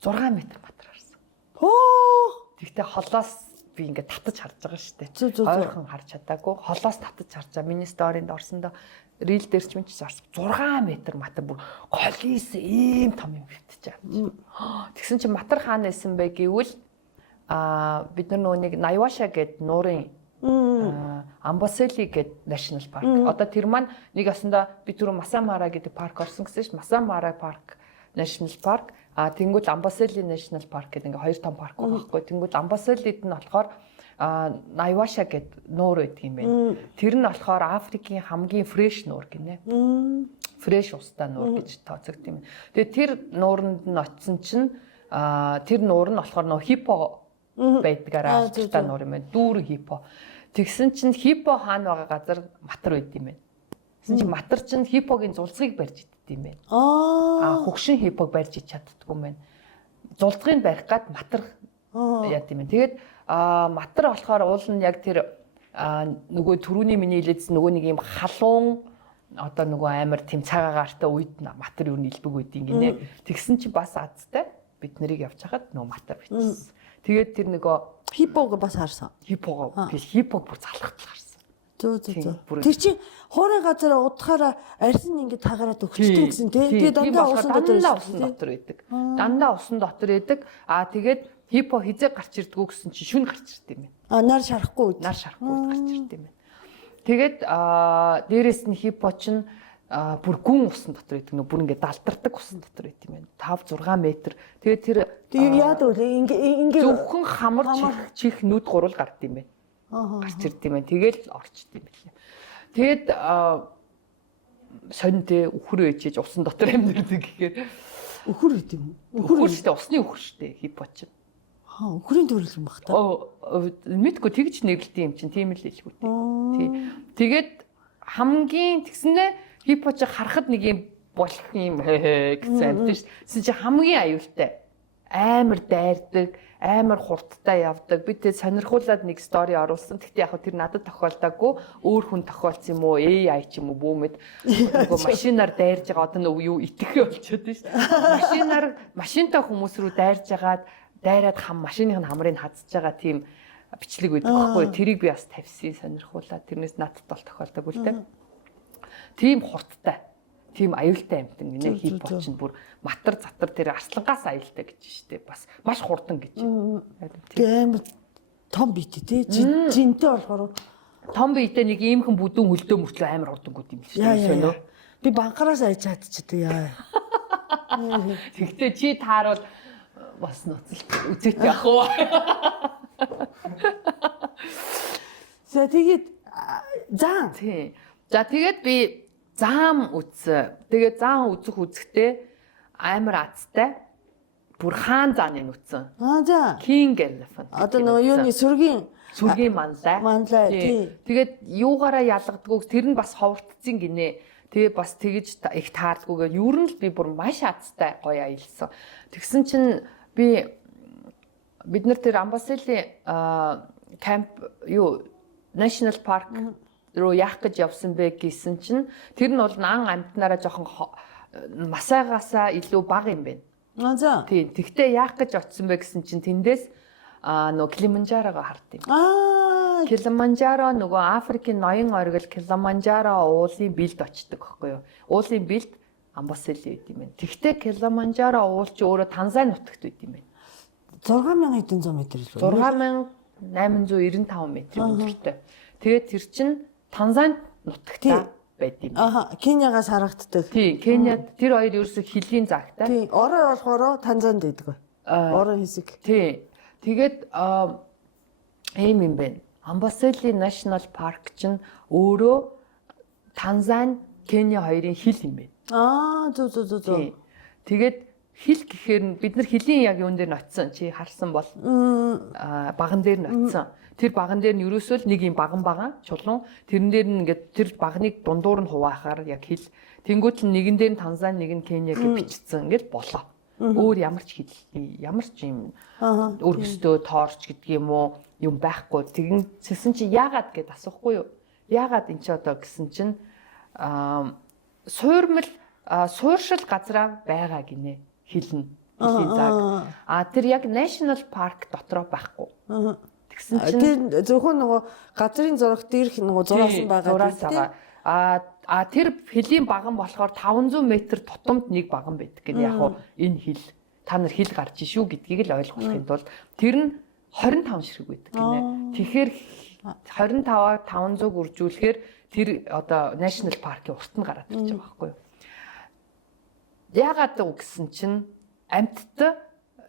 6 м матар харсан. Хөө. Тэгтээ холоос би ингээд татаж харж байгаа шүү дээ. Зүг. Ойрхон харж чадаагүй. Холоос татаж харж байгаа. Миний сторинд орсондоо рил дээр ч минь ч 6 м матар бүр колис ийм том юм битчихэж байгаа. Тэгсэн чинь матар хаана исэн бэ гэвэл бид нар нөгөө нэг Наиваша гэдэг нуурын Амбасели гэдэг national park. Одоо тэр маань нэг ясанда би түрүү Масамара гэдэг парк орсон гэсэн чинь Масамара парк national park. Тэнгүүд Амбасели national park гэдэг ингээ хоёр том парк байхгүй. Тэнгүүд Амбаселид нь болохоор Наиваша гэдэг нуур байдаг юм байна. Тэр нь болохоор Африкийн хамгийн фреш нуур гинэ. Фреш устай нуур гэж тооцогдсон юм. Тэгээ тэр нууранд нь очисон чинь тэр нуур нь болохоор нөө хипо байдгаараа алдартай нуур юм байна. Дүүрэн хипо. Тэгсэн чинь хипо хаана байгаа газар матар байд юм байна. Тэгсэн чинь матар чинь хипогийн зулцгийг барьж иддэг юм байна. Хөгшин хипог барьж ич чаддгүй юм байна. Зулцгийг барих гад матар яд юм байна. Тэгээд матар болохоор уул нь яг тэр нөгөө түрүүний миний хэлээдс нөгөө нэг юм халуун одоо нөгөө амар тийм цагаагаартай үед матар юу нэлбэг үйд гинэ. Тэгсэн чинь бас азтай бид нарыг явж хахад нөгөө матар бичсэн. Тэгээд тэр нөгөө хипог бас харсан. Хипог бүр залхахтал харсан. Зөө. Тэр чинь хуурай газар удахаараа арьс нь ингээд тагараад өгчдөг гэсэн тий. Тэгээд дандаа усан дотор байдаг. Дандаа усан дотор байдаг. Тэгээд хипо хизээ гарч ирдгүү гэсэн чинь шүн гарч ирд юм байна. Нар шарахгүй гарч ирд юм байна. Тэгээд дээрэс нь хипо чинь бүр гүн усан дотор байдаг нөө бүр ингээд далдардаг усан дотор байт юм байна. 5 6 м. Тэгээд тэр яад үл ингээд зөвхөн хамар чих нүд гурвал гард юм байна. Гарч ирд юм байна. Тэгэл орчд юм байна. Тэгээд соньтэй үхэр ээжиж усан дотор амьдэрдэг гэхээр үхэр хэд юм? Үхэр штэ усны үхэр штэ хипо чинь. Үхрийн төрөл юм бах та. Мэдгүй тэгж нэрлэдэг юм чинь тийм л хэлгүй. Тий. Тэгээд хамгийн тэгснэ хипо чи харахад нэг юм болох юм гэсэн амт ш. Тэгсэн чи хамгийн аюултай. Амар дайрдаг, амар хурдтай явдаг. Би тэ сонирхуулаад нэг стори оруулсан. Гэхдээ яг тэр надад тохиолдоогүй. Өөр хүн тохиолдсон юм уу? AI ч юм уу бүүмэд. Нөгөө машинаар дайрж байгаа одоо нөгөө юу итгэхэ болчиход ш. Машинтай хүмүүс рүү дайраад машиных нь хамрыг хазж байгаа тийм бичлэг байдаг байхгүй. Тэрийг би бас тавьсан сонирхуулаад. Тэрнээс надад бол тохиолдоогүй л дээ. Тийм хурдтай, тийм аюултай амтан гинэ хипо чинь бүр матар затар тэр арслангаас аюултай гэж штэ бас маш хурдан гэж. Тийм том бит тий жинтэй болохоор том битээ нэг иймхэн бүдүүн хөлдөө мөртлөө амар хурдангууд юм л штэ сонио. Би банкараас айж чадчихдаг яа. Тэгтээ чи тааруул бас ноцолт үзээт яах вэ? Тэгээд заа. Тий. За тэгээд би заам үзсэн. Тэгээд заам үзэхдээ амар азтай. Бүр хаан зааны үзсэн. За. King Elephant. Одоо нөгөө юуны сүргийн манлай. Тий. Тэгээд юугаараа ялгадгүй тэр нь бас ховортцсон гинэ. Тэгээ бас тэгж их таардгүйгээр ер нь л би бүр маш азтай гоё аялсан. Тэгсэн чинь бид нар тэр Амбасели camp National Park руу яах гэж явсан бэ гэсэн чинь тэр нь бол ан амтнараа жоохон масаагаасаа илүү бага юм байна. За. Тийм. Тэгтээ яах гэж очсон бэ гэсэн чинь тэндээс нөгөө Килиманжарого хард юм. Килиманжаро нөгөө Африкийн ноён оргил Килиманжаро уулын бэлд очдог байхгүй юу? Уулын бэлд Амбасели байд юм байна. Тэгтээ Килиманжаро уул чи өөрөө Танзани нутагт байд юм байна. 6100 м л. 6895 м өндөртэй. Тэгээд тэр чинь Танзани нутагтаа байд юм. Кениагаас харагддаг. Тийм, Кениад тэр хоёр ерөөсө хилийн загтай. Тийм, ороо болохоор Танзанд байдаг. Ороо хэсэг. Тийм. Тэгээд ийм юм байна. Amboseli National Park чинь өөрөө Танзани Кenya хоёрын хил юм байна. Зөө. Тэгээд хил гэхээр бид нар хилийн яг юун дээр ноцсон чи харсан бол баган дээр ноцсон. Тэр баган дээр нь ерөөсөө л нэг юм баган чулуун тэрэн дээр нь ингээд тэр багныг дундуур нь хуваахаар яг хил тэнгуут л нэгэн дээр нь Танзани нэг нь Кenya гэж бичсэн ингээд болоо. Өөр ямар ч юм өргөстөө тоорч гэдэг юм уу юм байхгүй. Тэгсэн чи яагаад гэд асуухгүй юу? Яагаад эн чи одоо гэсэн чинь сууршил газраа байгаа гинэ хэлнэ. Хэлийн заг. Тэр яг National Park дотроо байхгүй. Тэгсэн чинь тэр зөвхөн нөгөө газрын зураг дээрх нөгөө зураасан байгаа. Тэр хэлийн баган болохоор 500 м тутамд нэг баган байдаг гэнэ. Яг уу энэ хил та нар хил гарч шүү гэдгийг л ойлгуулахын тулд тэр нь 25 ширхэг байдаг гинэ. Тэгэхээр 25-аар 500 үржүүлэхээр тэр одоо National Park-ийн урт нь гараад ирж байгаа байхгүй юу? Яагаад гэсэн чинь амьтд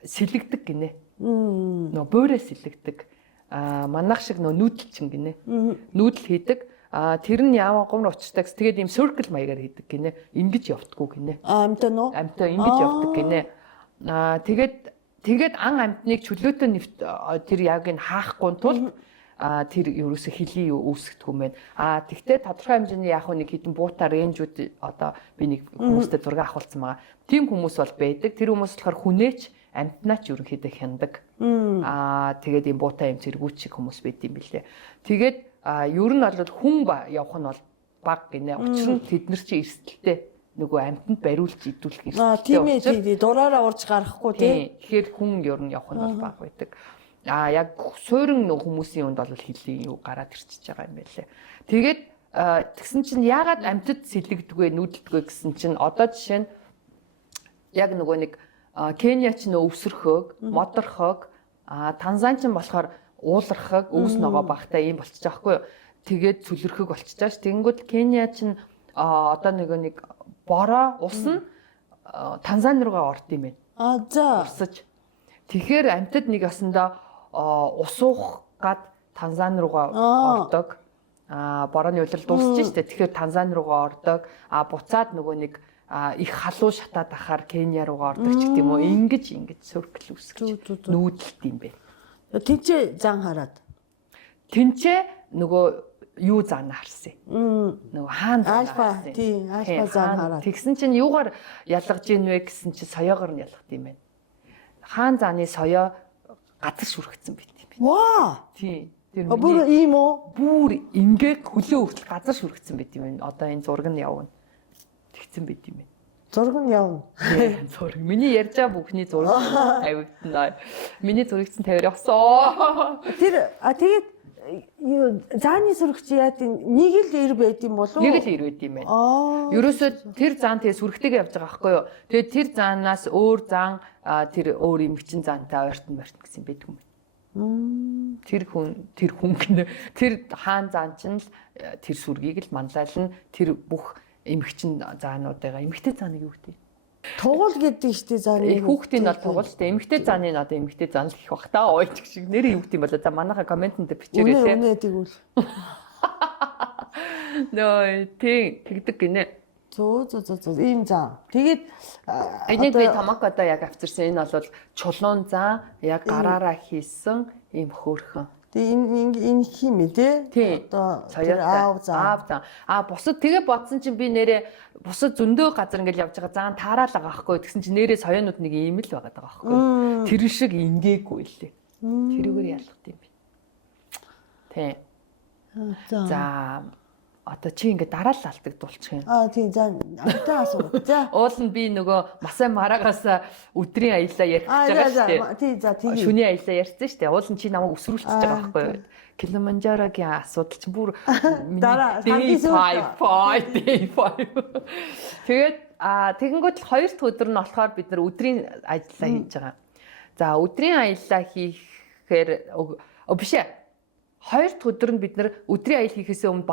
сэлэгдэг гинэ. Нөө буураа сэлэгдэг. Манайх шиг нөө нүүдэлчин гинэ. Нүүдэл хийдэг. Тэр нь ямар гомр учиртай гэсэн. Тэгээд ийм circle маягаар хийдэг гинэ. Ингэж явдггүй гинэ. Амьтаа нөө? Амьтаа ингэж явдаг гинэ. Тэгээд ан амьтныг чөлөөтэй тэр яг нь хаахгүй тул тэр ерөөсө хилийн үүсгдэг юм байна. Тэгтээ тодорхой хэмжээний яг нэг хэдэн буута рейнжүүд одоо би нэг хүмүүстэй зураг авахулсан байгаа. Тим хүмүүс бол байдаг. Тэр хүмүүс болохоор хүнээч амтнаач ерөнхийдөө хяндаг. Тэгээд ийм буута юм зэргүүч шиг хүмүүс байд юм билээ. Тэгээд ер нь бол хүн явах нь бол баг гинэ. Учир нь тэд нар чи эрсдэлтэй нөгөө амтнд бариулж идүүлэх эрсдэлтэй. Тийм дураараа урж гарахгүй тий. Тэгэхээр хүн ер нь явах нь бол баг байдаг. Яг суурин хүмүүсийн юунд бол хилийн юу гараад ирчихэж байгаа юм байлээ. Тэгээд тэгсэн чинь яагаад амьтад сэлэгдэггүй нүүдэлдэггүй гэсэн чинь одоо жишээ нь яг нөгөө нэг Кенияч нөө өвсөрхөг, модорхог, Танзани ч болохоор уулархаг, өвс ногоо багтаа ийм болчихж байгаа хгүй юу. Тэгээд цүлэрхэг болчихж байгаа ш. Тэгэнгүүт Кенияч нь одоо нэг бороо ус нь Танзани руугаа орд юм байна. За. Урсаж. Тэгэхээр амьтад нэг ясандаа усуух гад Танзани руугаа ордог. Борооны улирал дуусчих штэ. Тэгэхээр Танзани руугаа ордог. Буцаад нөгөө нэг их халуун шатаад ахаар Кения руугаа ордог ч гэдэм үү. Ингэж circle үүсгэж нүүдэлт юм бэ. Тэнцээ зан хараад. Тэнцээ нөгөө юу зан харсан. Нөгөө хаан альфа тийм альфа зан хараад. Тэгсэн чинь юугаар ялгаж ийн вэ гэсэн чинь соёогоор нь ялгад юм байна. Хаан зааны соёо газар шүрхсэн байт юм байна. Ваа. Тийм. Бүр ийм үү? Бүр ингээ хөлөө хүртэл газар шүрхсэн байт юм байна. Одоо энэ зураг нь явна. Тэгсэн байт юм байна. Зураг нь явна. Зураг. Миний ярьж байгаа бүхний зураг авигдана. Миний зурагч нь тавиар явсан. Тэгээд юу зааны сүрэгч яад нэг л ир байд юм болов уу? Нэг л ир байд юм байна. Ерөөсөө тэр зан тэгээ сүрэгтэйгээ явж байгаа байхгүй юу? Тэгээд тэр заанаас өөр зан тэр өөр эмгчин заантай ойртон гэсэн байдаг юм. Тэр хүн гэнэ. Тэр хаан заан чинь л тэр сүргийг л манлайлна. Тэр бүх эмгчин заануудаа эмгтэй зааныг юу гэдэг? Тугуул гэдэг штеп зааны. Хүүхдийн бол тугуул штеп. Эмгтэй зааны нь одоо эмгтэй зан л гэх бах та. Ой ч шиг нэр юу гэдэг юм бол за манайха комментэнд бичээрэй те. Үнэ тэгвэл. Нөө тэгдэг гинэ. Зөө ийм зан. Тэгээд энийг би Тамакада яг авчирсан. Энэ бол чулуун зан яг гараараа хийсэн ийм хөөрхөн. Тэгээ энэ хим ээ тий. Одоо аав зан. Бусад тэгээ бодсон чинь би нэрээ бусад зөндөө газар ингээл явж байгаа заан таараал байгаа байхгүй. Тэгсэн чинь нэрээ соёонууд нэг ийм л байгаа байхгүй. Тэр шиг ингээгүй лээ. Тэрүүгээр ялгах юм би. Тий. За одоо чи ингээд дараал алдаг дуулчих юм. Тийм за амтаа асуу. За. Уул нь би нөгөө Масай Марагаас өдрийн аяллаа ярих гэж байгаа шүү дээ. Тийм за тийм. Шүний аяллаа ярьсан шүү дээ. Уул нь чи намайг өсрүүлчихэж байгаа байхгүй юу? Килиманжарогийн асуудал чинь бүр дараа day 5. Тэгээд тэгэнгүүт л хоёр дахь өдөр нь болохоор бид нар өдрийн аяллаа хийж байгаа. За өдрийн аяллаа хийхээр биш ээ. Хоёр дахь өдөр нь бид нар өдрийн аялал хийхээс өмнө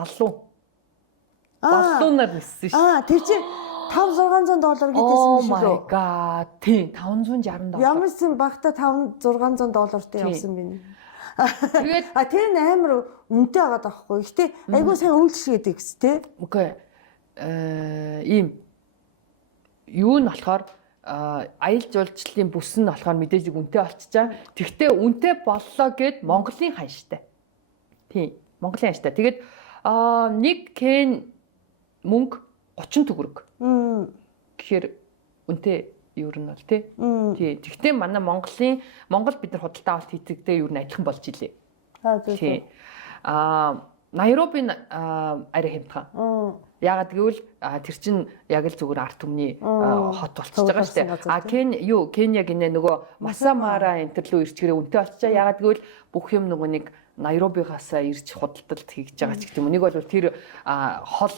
баллуунаар ниссэн шүү. Тэр чинь $500-600 гэдээсэн шүү. Oh my god. Тийм $560. Ямар ч юм багта $500-600 явсан байна. Тэгээд тэр нь амар үнэтэй байгаа даахгүй. Гэтэ айгүй сайн үйлчлэгээд гэсэн тий. Үгүй. ийм юу нь болохоор аялал жуулчлалын бүс нь болохоор мэдээж үнэтэй болчихжаа. Тэгвэл үнэтэй боллоо гэд Монголын ханштай. Тийм. Монголын ханштай. Тэгээд нэг кен мөнгө 30 төгрөг. Тэгэхээр үнэтэй юу нь бол тий. Тэгвэл манай Монгол бид нар худалдаа авалт хийдэгтэй юу нь адилхан болж илээ. Тий. Найробын арай хямдхан. Ягаад гэвэл тэр чин яг л зүгээр арт түмний хот болчихж байгаа шүү дээ. Кenya гинэ нөгөө Масамара энтерлөө ирчгэрээ үнэтэй болчихоо. Ягаад гэвэл бүх юм нөгөө нэг Найробигаас ирж худалдалт хийж байгаа ч гэдэг юм. Нэг бол тэр хол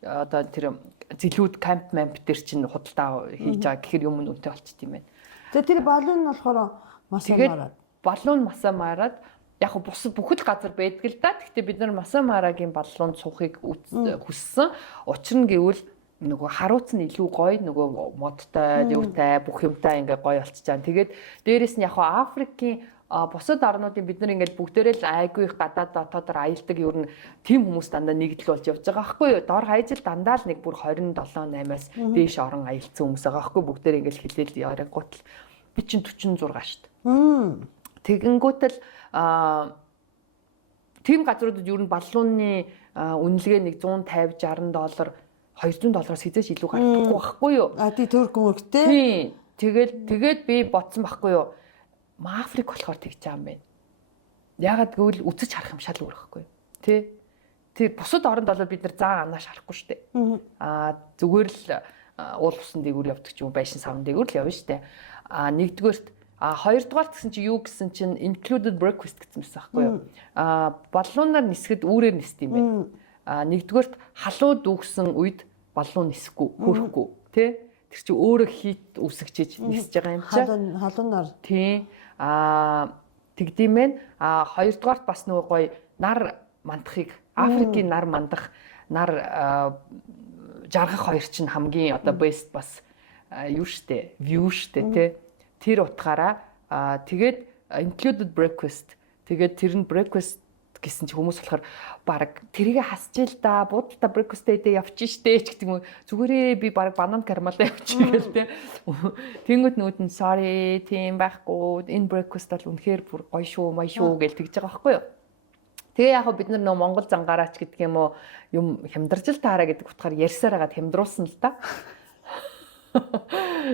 одоо тэр зэлүүд камп дээр чинь худалдаа хийж байгаа гэхэр юм нь үнэтэй болчихд юм байна. Тэгээ тэр балуун нь болохоор Масамараад. Балуун Масамараад яг бүхэл газар байдаг л да. Гэхдээ бид нар Масамарагийн баллуунд суухыг хүссэн. Учир нь гэвэл нөгөө харууц нь илүү гоё, нөгөө модтой, юутай, бүх юмтай ингээ гоё болчихжаа. Тэгээд дээрэс нь яг Африкийн бусад орнуудын бид нар ингээд бүгдээрээ л айгүй их гадаад дотоодор аялдаг юу н тийм хүмүүс дандаа нэгдэл болж явж байгаа байхгүй юу? Дор хаяжил дандаа л нэг бүр 27 8-аас дээш орон аялцсан хүмүүс байгаа байхгүй юу? Бүгдээрээ ингээд хилээл ярингуут л би чинь 46 шүү дээ. Тэгэнгүүтэл тийм газруудад юу н баллууны үнэлгээ нэг $150-60 $200 хизээш илүү гарахгүй байхгүй юу? Тий Турк мөргтэй. Тэгээд би бодсон байхгүй юу? Африк болохоор тэгж байгаа юм байна. Ягаад гэвэл үзэж харах юм шал өөрөхгүй. Тэ? Тэр бусад оронд бол бид нар заа анааш харахгүй шүү дээ. Зүгээр л уул усан дээгүүр явдаг ч юм уу, байшин савн дээгүүр л явна шүү дээ. Нэгдүгээрт хоёрдугаар гэсэн чи юу гэсэн чинь included breakfast гэсэн байсан байхгүй юу? Баллуунаар нисгэд үүрээр нисд юм байна. Нэгдүгээрт халуу дүүгсэн үед баллуун нисэхгүй, хөрөхгүй, тэ? Тэр чи өөрөө хийт үсгчиж нисэж байгаа юм чи. Халуунаар. Тийм. Тэгдэм байх. Хоёрдугаарт бас нөгөө гоё нар мандахыг Африкийн нар мандах нар жаргах хоёр чинь хамгийн одоо best бас юу штэ view штэ тий. Тэр утгаараа тэгээд included breakfast тэгээд тэр нь breakfast гэсэн чи хүмүүс болохоор баг тэрийгэ хасчихъя л да буудалтай breakfast day явчих штэ ч гэдэг юм зүгээрээ би баг банан карамал явчих гээл те. Тэнгүүд нүүд нь sorry тийм байхгүй энэ breakfast бол үнэхээр бүр гоё шүү май шүү гээл тэгж байгаа байхгүй юу. Тэгээ яг бид нар нөө Монгол зангаараач гэдэг юм уу юм хямдарч л таараа гэдэг утгаар ярьсаар хагаад хямдруулсан л да.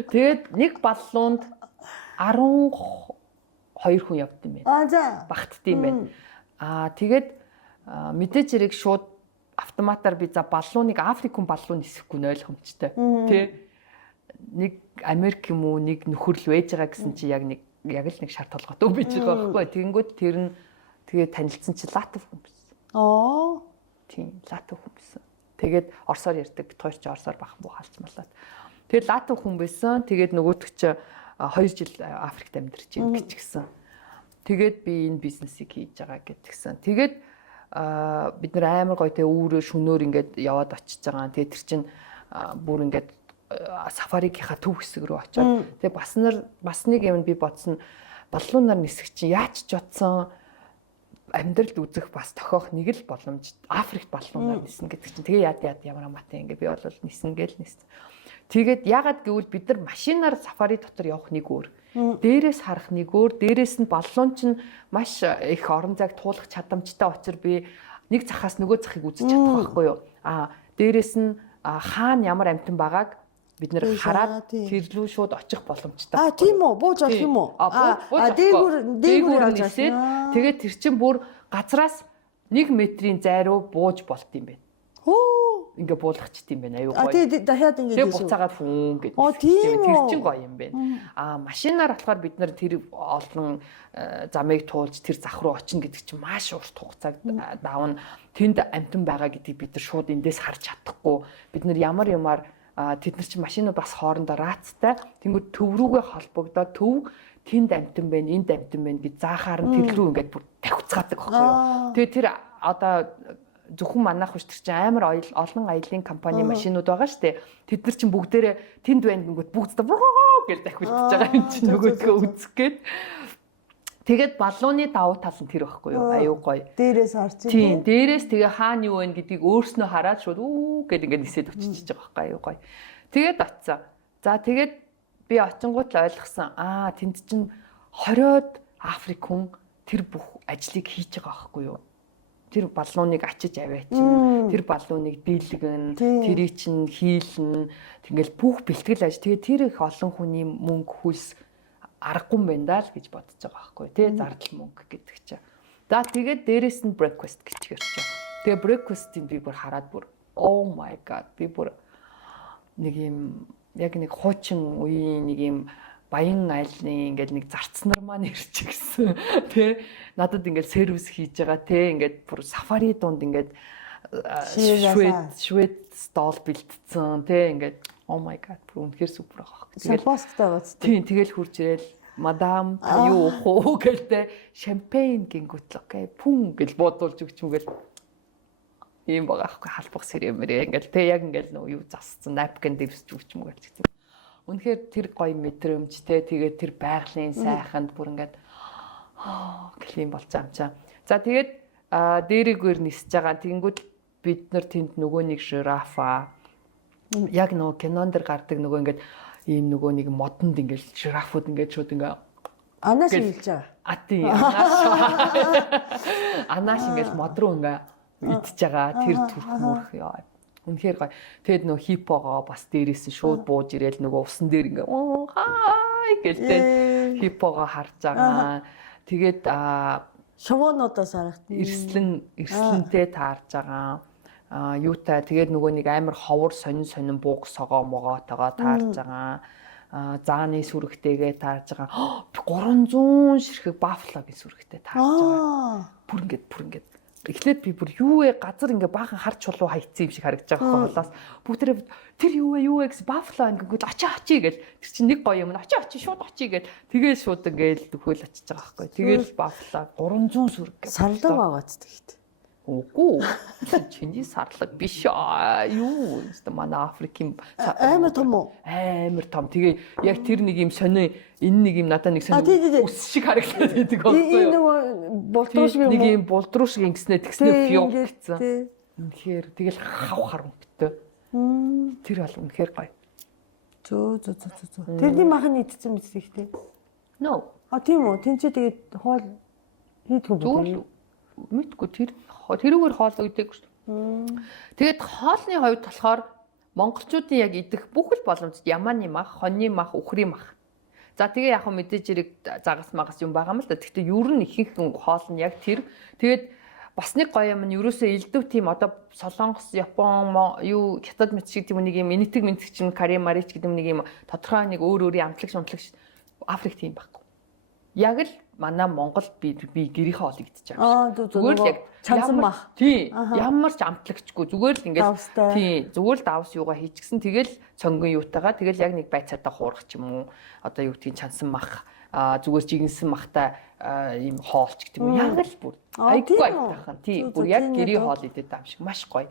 Тэгээд нэг баллуунд 12 хүн явд юм байна. За багтд юм байна. Тэгээд мэдээж хэрэг шууд автоматар би за баллууныг Африк хүн баллуун нисэхгүй нь ойлгомжтой. Тэ нэг Америк юм уу нэг нөхөрл байж байгаа гэсэн чи яг л нэг шарт толгойтой байж байгаа байхгүй. Тэгэнгүүт тэр нь тэгээд танилцсан чи латв хүн байсан. Тийм латв хүн байсан. Тэгээд орсоор ярьдаг бит хоёр ч орсоор бахан буу халцмалаад. Тэгээд латв хүн байсан. Тэгээд нөгөөтг чи 2 жил Африкт амьдарч юм гэж гисэн. Тэгээд би энэ бизнесийг хийж байгаа гэдгсэн. Тэгээд бид нар амар гоё те өөрөө шөнөөр ингээд яваад очиж байгаа. Тэгээд тэр чинь бүр ингээд сафаригийнхаа төв хэсэг рүү очиод тэгээд бас нэг юм би бодсон баллуунаар нисэх чинь яаж ч утсан амьдралд үзэх бас тохиох нэг л боломж Африкт баллуунаар ниснэ гэдэг чинь тэгээ яад ямар амаатай ингээ би бол ниснэ гээл нисэн. Тэгээд ягаад гэвэл бид нар машинаар сафари дотор явах нэг өөр. Дээрээс харах нэг өөр, дээрээс нь баллуун чинь маш их орон зайг туулах чадамжтай учраас би нэг захаас нөгөө захыг үзэж чадах байхгүй юу. Дээрээс нь хаана ямар амтан байгааг бид нэр хараад тэр лүү шууд очих боломжтой. Тийм үү? Бууж авах юм уу? Дээгүүр нисээд тэгээд тэр чинь бүр газраас 1 метрийн зай руу бууж болт юм байна. Ингээ буулгачт юм байна аюу гоё. Тэгээд дахиад ингээ тэгээд буцаагаад фүүн гэдэг. Тэр чинь гоё юм байна. Машинаар болохоор бид нар тэр олон замыг туулж тэр зах руу очино гэдэг чинь маш урт хугацааг давна. Тэнд амтан байгаа гэдгийг бид нар шууд эндээс харж чадахгүй. Бид нар ямар тэд нар чинь машинууд бас хоорондоо раацтай. Тэнгүүд төв рүүгээ холбогдоод төв тэнд амтан байна, энд амтан байна гэж заахаар нь тэр рүү ингээд бүр тавьцгаадаг байхгүй юу. Тэгээд тэр одоо зөвхөн манайх биш тэр чинь амар олон аялын компани машинууд байгаа штэ. Тэд нар чинь бүгдээрээ тэнд байна гэнгүүт бүгд гэж дахиулж байгаа юм чинь нөгөөдгөө үзэх гээд. Тэгээд баллууны давуу тал нь тэр байхгүй юу? Аюу гоё. Дээрээс харж Тийм, дээрээс тэгээ хаана юу вэ гэдгийг өөрснөө хараад шууд үү гэдэг ингээд нисээд өччихөж байгаа байхгүй аюу гоё. Тэгээд очсон. За тэгээд би очингууд л ойлгосон. Тэнд чинь 20-од Африк хүн тэр бүх ажлыг хийж байгаа байхгүй юу? Тэр баллууныг ачиж аваач. Тэр баллууныг дийлгэн, тэрий чинь хийлэн. Тэгэл бүх бэлтгэл аж. Тэгээ тэр их олон хүний мөнгө хөлс аргагүй юм байна даа л гэж бодож байгаа байхгүй тий зардал мөнгө гэдэг чинь. За тэгээд дээрэс нь breakfast гэчихэр чинь. Тэгээ breakfast-ийг би бүр хараад бүр oh my god би бүр нэг юм яг нэг хуучин үеийн нэг юм баян айлны ингээд нэг зарцнар маань ирчих гисэн тий надад ингээд сервис хийж байгаа тий ингээд бүр сафари дунд ингээд швед стол бэлтцэн тий ингээд oh my god бүр үнэхээр супер байгаа. Тэгэл посттой бац. Тийм тэгэл хурж ирэл мадам та юу уух уу гэлтэй шампань гингүүт л окей пүн гэж бодуулж өгч мгэл ийм байгаа аахгүй халбах сэрэмэр ингээл тэ яг ингээл нөө юу засцсан напкин дэвсч өгч мгэл гэдэг. Үнэхээр тэр гоё мэдрэмжтэй тэгээд тэр байгалийн сайханд бүр ингээд клин болж байгаа юм чаа. За тэгээд дээрээгээр нисэж байгаа. Тэнгүүд бид нар тэнд нөгөө нэг жирафа яг нөгөө кинон дэр гардаг нөгөө ингээд ийм нөгөө нэг модонд ингээд жирафууд ингээд шууд ингээд анаш хэлж байгаа. Тийм анаш ингээд мод руу ингээд идчихэж байгаа тэр төрх мөрх яа. Үнэхээр гоё. Тэгэд нөгөө хипогоо бас дээрээс нь шууд бууж ирээл нөгөө усан дээр ингээд хай гэлтэй хипогоо харж байгаа. Тэгээд шовоонуудаас харахт эрслэнтэй таарж байгаа. Юутай тэгээд нөгөө нэг амар ховор сонин бууг согоо могоотойгоо таарж байгаа. Зааны сүрэгтэйгээ таарж байгаа. 300 ширхэг баффалогийн сүрэгтэй таарж байгаа. Бүр ингээд эхлээд би бүр юу вэ газар ингээ баахан хар чулуу хайцсан юм шиг харагдаж байгаа холоос бүгдээ тэр юу вэ гэсэн баффало ингээд очи гэл тэр чинь нэг гоё юм очи шууд очи гэл тэгээ шууд ингээл төхөөл очиж байгаа байхгүй тэгээл баффало 300 сүрэг сарлаг байгаач тэгт үгүй чиний сарлаг биш юу өстө манай Африкийн амар том уу амар том тэгээ яг тэр нэг юм сонио энэ нэг юм надад нэг сонио ус шиг харагдаад байдаг байхгүй юу болдруш нэг юм болдруш ингэснэ тэгснэ фиок гэсэн үнэхээр тэгэл хав харамттай тэр бол үнэхээр гоё зөө тэрний махын идсэн мэт ихтэй no тийм үү тэн чи тэгээд хоол хийдгүү бүгд мэдгүй тэрүүгээр хоол өгдөг шүү. Тэгээд хоолны хувьд болохоор монголчуудын яг идэх бүх л боломжтой ямааны мах, хоньны мах, үхрийн мах. За тэгээ яг мэдээж хэрэг загас магас юм байгаа юм л да. Гэхдээ ер нь ихэнх хоол нь яг тэр. Тэгээд бас нэг гоё юм нь ерөөсөө элдв тийм одоо Солонгос, Япон, юу Хятад мэт шиг тийм нэг юм энэтэг чинь кари марич гэдэг нэг юм тодорхой нэг өөрийн амтлагч Африк тийм байхгүй. Яг л манай Монгол би гэрийнхээ хоол идчихэж байгаа. Зүгээр л яг чансан мах. Тий. Ямар ч амтлагчгүй зүгээр л ингээд тий. Зүгээр л давс юугаа хийчихсэн. Тэгэл цонгон юутайгаа тэгэл яг нэг байцаатаа хуурах ч юм уу. Одоо юу гэдгийг чансан мах зүгээр жигэнсэн махтай ийм хоолч гэдэг юм. Яг л бүр айгүй айтайхан. Тий. Бүр яг гэрийн хоол идэт байгаа юм шиг маш гоё.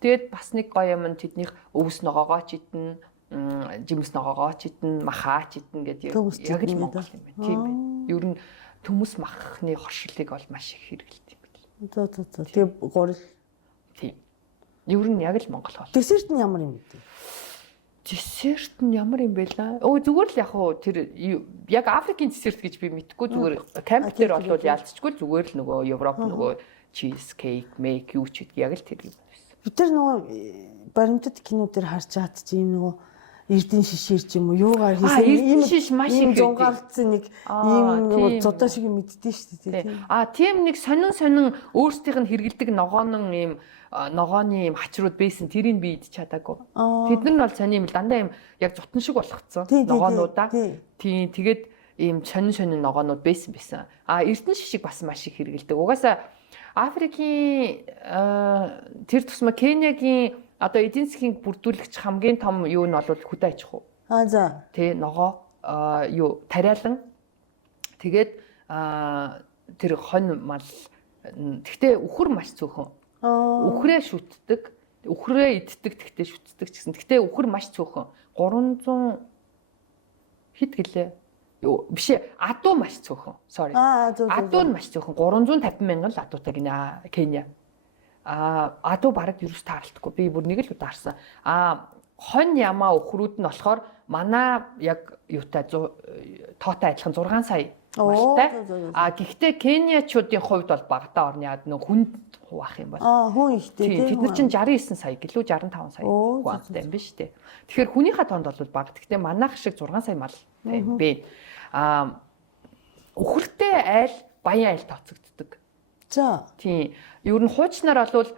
Тэгээд бас нэг гоё юм нь тэднийх өвс ногоогоо ч идэн жимс ногоогоо ч идэн махаа ч идэн гэдэг яг л Монгол юм байна. Тийм байна. Ер нь төмөс махны хоршлыг бол маш их хэрэгэлт юм байна. За. Тэгээ гурил. Тийм. Ер нь яг л Монгол хоол. Десерт нь ямар юм бэ? Десерт нь ямар юм бэ лээ? Зүгээр л яг хуу тэр яг Африкийн десерт гэж би мэдгүй зүгээр камп дээр бол яалтчгүй зүгээр л нөгөө Европ нөгөө чиз кейк, мейк юу ч гэдэг яг л тэр юм байсан. Бид нар нөгөө баримтат кинодэр харж чад чи юм нөгөө эрдэн шишээр ч юм уу юугаар хийсэн ийм шиш маш их зугаалцсан нэг ийм зодоо шиг мэддээ шүү дээ. Тийм нэг сонин өөрсдийнх нь хэрэгэлдэг ногооны ийм хачрууд байсан тэрийг би идэж чадаагүй. Тэд нар нь бол сони юм дандаа ийм яг зутан шиг болгоцсон ногоонуудаа. Тийм тэгээд ийм сонин ногоонууд байсан. Эрдэн шишиг бас маш их хэрэгэлдэг. Угаасаа Африкийн тэр тусмаа Кениягийн одоо эдийн засгийн бүрдүүлэгч хамгийн том юу нь бол хөдөө аж ахуй. За. Тэ ногоо юу тариалан тэгээд тэр хонь мал тэгтээ үхэр маш цөөхөн. Үхрээ шүтдэг, үхрээ иддэг тэгтээ шүтдэг ч гэсэн. Тэгтээ үхэр маш цөөхөн. 300 хэд гэлээ? биш адуу маш цөөхөн. Sorry. Адуу нь маш цөөхөн 350 мянган л адуутай гинэ Кenya. Адуу бараг юус таарлахгүй. Би бүр нэг л удаа харсан. Хонь ямаа өхрүүд нь болохоор манай яг юутай тоотой адилхан 6 сая малтай. Гэхдээ Кениачуудын хувьд бол багтаа орны яад нөх хүнд хуваах юм бол. Хүн ихтэй тийм. Тэд нар чинь 69 сая гэлүү 65 сая хүнтэй юм биш үү? Тэгэхээр хүнийхээ тоонд бол бага. Гэхдээ манайх шиг 6 сая мал юм бэ. Өхөртэй айл баян айл тооцогддог. За. Тийм. Ер нь хуучнаар бол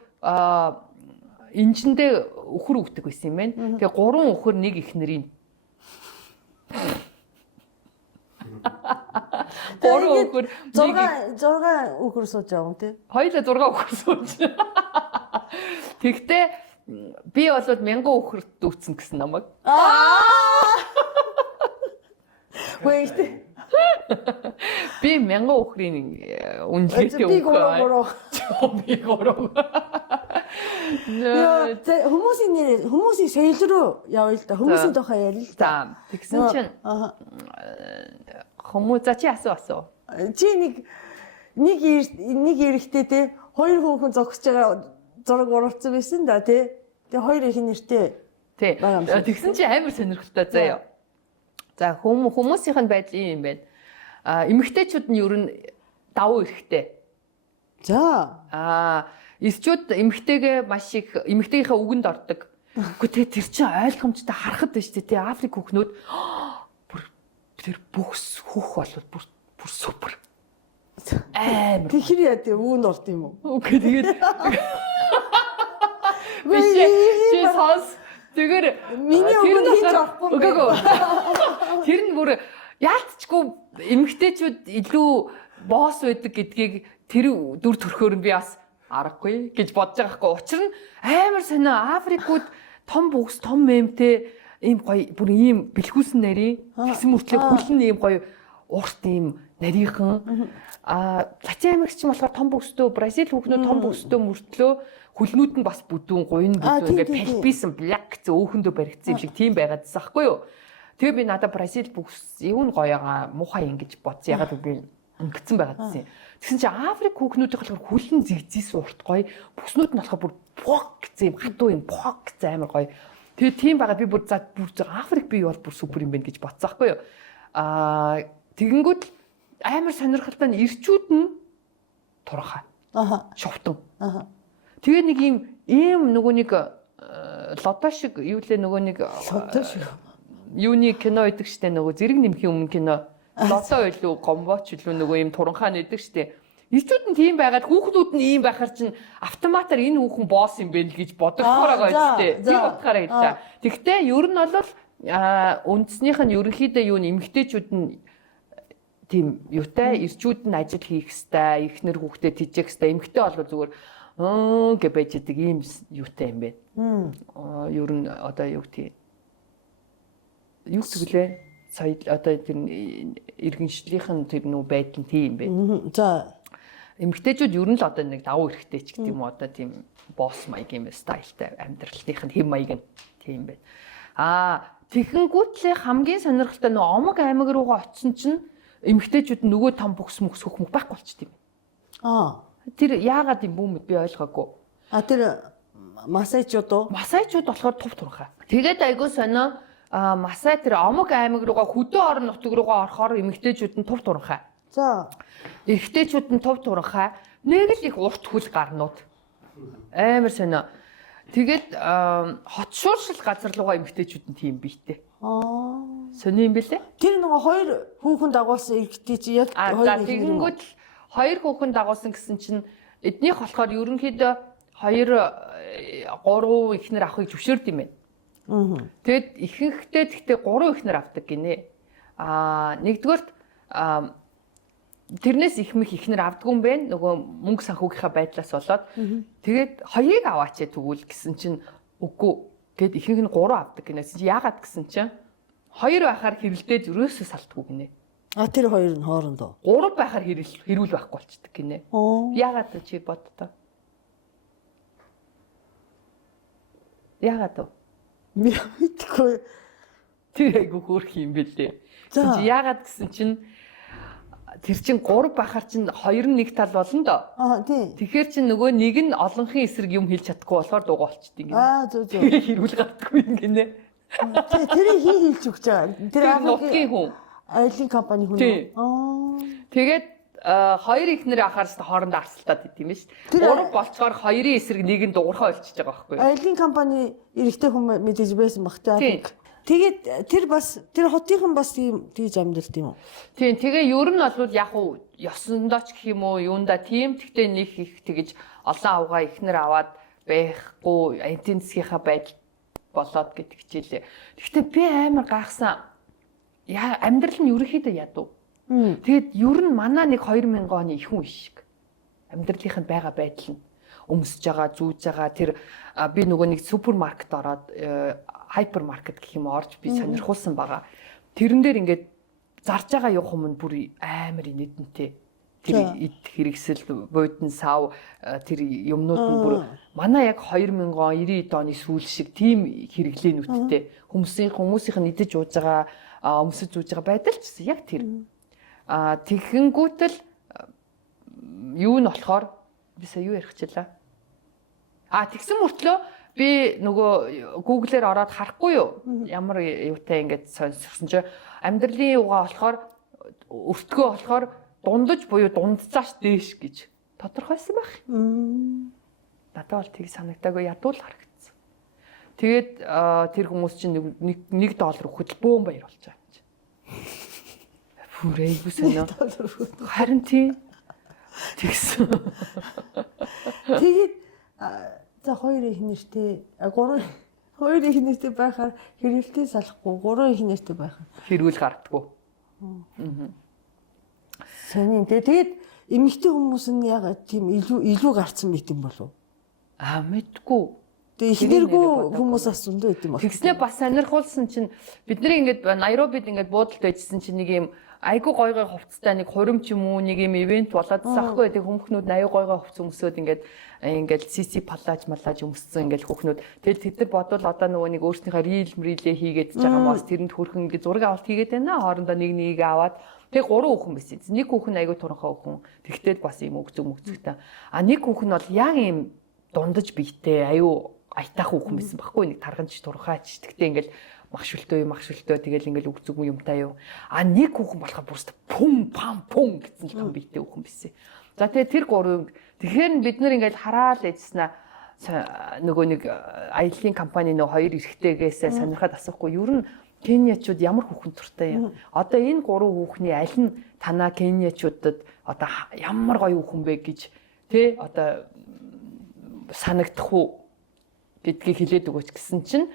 инжиндээ өхөр өгдөг байсан юм байна. Тэгээ 3 өхөр нэг их нэрийн. 3 өхөр 6 өхөр сууж байгаа юм тий. Хоёулаа 6 өхөр сууж. Тэгтээ би бол 1000 өхөр дүүцэн гэсэн намайг. Үгүй би 1000 өхрийн үнэлгээтэй өхөр. Би гороо. Хүмүүсийн соёл руу явъя л да. Хүмүүсийн тухай ярил л да. Тэгсэн чинь хүмүүс чи асуу. Чи нэг эрэхтэй те хоёр хүүхэн зогсож байгаа зураг оруулсан байсан да те. Тэгээ хоёр их нэртэй. Тий. Тэгсэн чи амар сонирхолтой заяа. За хүмүүсийнх нь байдал ийм юм байна. Эмэгтэйчүүд нь ер нь давуу эрэхтэй. За. Эсчүүд эмэгтэйгээ маш их эмэгтэйгийнхээ үгэнд ордог. Гэхдээ тэр чинь ойлгомжтой харахад байна шүү дээ. Тий Африк хүүхнүүд бүр тэр бүх хүүх бол бүр супер. Амар. Тэгэхээр яа тий үүнд орд юм уу? Үгүй тэгээд Биш сонс. Тэгэхээр миний үгэнд хийж авахгүй. Тэр нь бүр яалтчгүй эмэгтэйчүүд илүү босс байдаг гэдгийг тэр дүр төрхөөр нь би бас аргагүй гэж бодож байгаа хгүй. Учир нь амар сонио Африкууд том бүгс том мемтэй ийм гоё бүр ийм бэлгүүсэн нарийн гэсэн мөртлөө хүлэн ийм гоё урт ийм нарийнхан Латин Америкч болохоор том бүгстэй Бразил хүүхнүүд том бүгстэй мөртлөө хүлнүүд нь бас бүдүүн гуйн бүдүүн ингээд палписан блак зөөхөндөө баригдсан юм шиг тийм байгаад байсан хгүй юу. Тэгээ би надад Бразил бүгс юу н гоёгаа муухай ингэж бодсон. Ягаад гэвэл өнгөцсөн байгаад байсан. Тэгсэн чинь Африк хүүхнүүдийн болохоор хүлэн зэгзээс урт гоё. Бүснүүд нь болохоор бүр пок гэсэн юм хатуу юм пок гэсэн амар гоё. Тэгээ тийм байгаад би бүр Африк би бол бүр супер юм байна гэж бодсон хгүй юу. Тэгэнгүүт амар сонирхолтой нь ирчүүд нь турхаа. Шовтон. Тэгээ нэг ийм нөгөө нэг лото шиг юу лээ нөгөө нэг лото шиг юуны кино идэг штэ нөгөө зэрэг нэмхийн өмнө кино лото илүү гомбоч илүү нөгөө ийм туранхаа нэдэг штэ. Ирчүүд нь тийм байгаад хүүхдүүд нь ийм байхаар чинь автоматар энэ хүүхэн босс юм бэ л гэж бодохоор байгаа штэ. Тийм утгаараа хэлээ. Тэгтээ ер нь бол үндснийх нь ерөнхийдөө юу нэмэгтэйчүүд нь тийм юутай ирчүүд нь ажил хийх хэвээр ихнэр хүүхдэд тижээх хэвээр эмэгтэй бол зүгээр гэж байж идэг ийм юутай юм бэ. Ер нь одоо юу гэх юу гэвэл сая одоо тэр иргэншлийнхэн тэр нүү байдал тийм бэ. За эмэгтэйчүүд ер нь л одоо нэг давуу эрэхтэй ч гэдэг юм одоо тийм босс маягийн стайлтай амьдралтынх нь хэм маяг нь тийм байна. Тэгэнгүүтлээ хамгийн сонирхолтой нөө омог аймаг руугаа очисон чинь эмэгтэйчүүд нөгөө том бүкс мөхс хөх байхгүй болчт юм. Тэр яагаад юм бүү мэд би ойлгоогүй. Тэр масайчууд уу? Масайчууд болохоор тув турхаа. Тэгээд айгуу сонио масай тэр омог аймаг руугаа хөдөө орон нутаг руугаа орохоор эмэгтэйчүүд нь тув турхаа. За. Эрэгтэйчүүд нь тув турхаа. Нэг л их урт хүл гарнууд. Амар сонио. Тэгээд хот шууршил газар руугаа эмэгтэйчүүд нь тийм бийтэй. Сони юм бэлээ? Тэр нөгөө хоёр хүүхэн дагуулсан эрэгтэй чи яг хоёр тэгэнгүүт хоёр хүүхэн дагуулсан гэсэн чинь эднийх болохоор ерөнхийдөө 2-3 ихнэр авахыг зөвшөөрд юм байна. Тэгэд ихэнхдээ тэгтээ 3 ихнэр авдаг гинэ. Нэгдүгээрт тэрнээс их мэх ихнэр авдаг юм байна. Нөгөө мөнгө санхүүгийнхаа байдлаас болоод тэгээд хоёрыг аваач тэгвэл гэсэн чинь үгүй. Гэт ихэнх нь 3 авдаг гинэ. Яагаад гэсэн чинь 2 байхаар хэрэлдээд өрөөсөө салтгүй гинэ. Тэр хоёр нь хоорондоо. 3 байхаар хэрүүл байхгүй болчдөг гинэ. Яагаад чи боддоо? Яагаад вэ? Мэдгүй. Тэр айгу хөөрх юм бэлээ. За. Чи яагаад гэсэн чинь тэр чин 3 байхаар чин 2 нь нэг тал болно доо. Тийм. Тэгэхээр чин нөгөө нэг нь олонхын эсрэг юм хэлж чадахгүй болохоор дугаа болчихдээ ингэ. Зөв. Тэгээ хэрүүл гардаггүй ингэнэ. Тэрийг хэлж өгч байгаа. Тэр нутгийн хүн. Аялын компани хүн. Тэгээд хоёр ихнэр ахаарс хоорондоо арсалтаад идэв юм шүү дээ. 3 болцохоор хоёрын эсрэг нэг нь дуурхай болчихж байгаа байхгүй юу? Аялын компани эрэгтэй хүн мэдээж байсан баг тий. Тэгээд тэр хотынхан бас тийж амьдралт юм уу? Тийм. Тэгээ ер нь бол яг уу ёсондоо ч гэх юм уу юунда тийм тэгтээ нэг их тэгэж олон авгаа ихнэр аваад байхгүй эдийн засгийнхаа байдал болоод гэдэг хичээлээ. Тэгтээ би амар гайхсан. Амьдрал нь ерөөхдөө ядуу. Тэгээд ер нь манай нэг 2000 оны их хүн шиг амьдралынх нь байгаа байдал нь өмсөж байгаа, зүүж байгаа тэр би нөгөө нэг супермаркет ороод хайпермаркет гэх юм орж би сонирхуулсан байгаа. Тэрэн дээр ингээд зарж байгаа явах юм бүр амар инээдэнтэй. Тэр идэх хэрэгсэл, буудан сав тэр юмнууд нь бүр манай яг 2000 он 90 оны сүүл шиг тийм хэрэглээнүүдтэй хүмүүсийнх нь идэж ууж байгаа, өмсөж зүүж байгаа байдал ч яг тэр. Тэгэнгүүтэл юу нь болохоор би сая юу ярих чилээ. Тэгсэн мөртлөө би нөгөө Google-ээр ороод харахгүй юу? Ямар юутай ингэж сонссон чи амьдралын юугаа болохоор өртгөө болохоор дундаж буюу дундцааш дээш гэж тодорхойлсон байх. Надад бол тийг санагдаагүй ядуул харагдсан. Тэгээд тэр хүмүүс чинь $1 өгөхөд бөөн баяр болж байгаа юм чи. Бүрээгүй сонио. Харин тийм. Тэгсэн. Тэгээд за хоёр их нэртэй хоёр их нэртэй байхаар хэрэлтээ салахгүй 3 их нэртэй байхаар хэрүүл гардаггүй. Сонин тэгээд эмэгтэй хүмүүс нь яг тийм илүү гарцсан байт юм болов. Мэдгүй. Тэгээд ихнэргүй хүмүүс бас зөндөө байт юм бол. Тэгснээ бас сонирхуулсан чинь бидний ингээд Найробид ингээд буудалд байжсэн чинь нэг юм айгу гойгой хувцастай нэг хурим ч юм уу нэг юм ивент болоод заахгүй тэг хүмүүхнүүд аюу гойгой хувцас өмсөөд ингээд CC палаж малаж өмссөн ингээд хүүхнүүд тэгэл тэд нар бодвол одоо нөгөө нэг өөрснийхөө рилээ хийгээд байгаа мос тэрэнд хөрхөн ингээд зураг авалт хийгээд байна хоорондоо нэг аваад тэг 3 хүүхэн байсан. Нэг хүүхэн аюу туранхай хүүхэн тэгтэл бас юм өгцөгтэй. Нэг хүүхэн бол яг юм дундаж биетэй аюу айтаах хүүхэн байсан байхгүй нэг тарганч туранхайч тэгтээ ингээд махшилтөө тэгэл ингээл өгцөг юмтай юу. Нэг хүүхэн болохоо бүрст пум гэсэн л том биетэй хүүхэн байсан. За тэгээ тэр 3 тэгэхээр бид нар ингээл хараал ээжснаа нөгөө нэг аяллаа компани нөө 2 эрэгтэйгээс сонирхоод асуухгүй ер нь Кениачууд ямар хүүхэн туртай юм. Одоо энэ 3 хүүхний аль нь танаа Кениачуудад одоо ямар гоё хүүхэн бэ гэж тэ одоо санагдах уу гэдгийг хэлээд өгөөч гэсэн чинь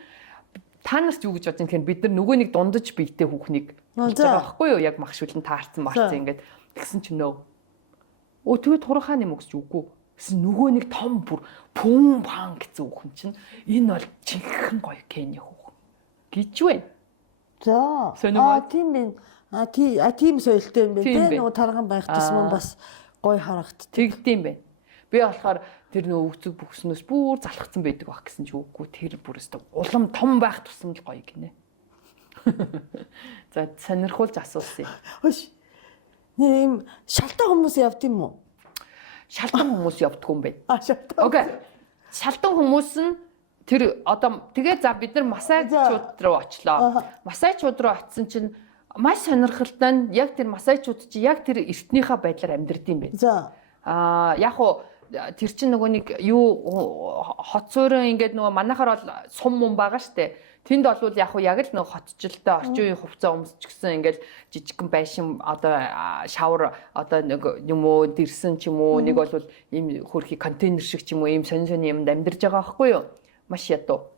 та нарт юу гэж бодож юм тэгэхээр бид нар нөгөө нэг дундаж биетэй хүүхнийг хийж байгаа байхгүй юу? Яг махшуулан таарсан ингээд тэгсэн чинь нөө. Тэгээд турхаа нэм өгсөж үгүй. Гэсэн нөгөө нэг том бүр пум пан гэсэн хүүхэн чинь энэ бол жинхэнэ гоё Кени хүүхэн гэж байна. За. Тийм байна. Тийм соёлтой юм байна те. Нөгөө тарган байх тусман бас гоё харагд. Тэгдэм байна. Би болохоор тэр нөө өвцөг бүхснөөс бүр залхацсан байдаг баг гэсэн чи үгүй тэр бүр өстө улам том байх тусам л гоё гинэ. За сонирхуулж асуусан юм. Хөөш. Нэм шалтан хүмүүс явд юм уу? Шалтан хүмүүс явдггүй юм байна. Шалтан. Окей. Шалтан хүмүүс нь тэр одоо тэгээ за бид нар масажчууд руу очлоо. Масажчууд руу очисон чинь маш сонирхолтой нь яг тэр масажчууд чи яг тэр эртнийхээ байдлаар амьдрд юм байна. За. Яг уу тэр чинь нөгөө нэг юу хот суурин ингээд нөгөө манайхаар бол сум мум байгаа штэ. Тэнд бол яг уу яг л нөгөө хотчлолтой орчин үеийн хувцас өмсчихсэн ингээд жижигхэн байшин одоо шавар одоо нэг юм уу дэрсэн ч юм уу нэг бол ийм хөрхи контейнер шиг ч юм уу ийм сонь юмд амьдарж байгаа байхгүй юу? Маш ядуу.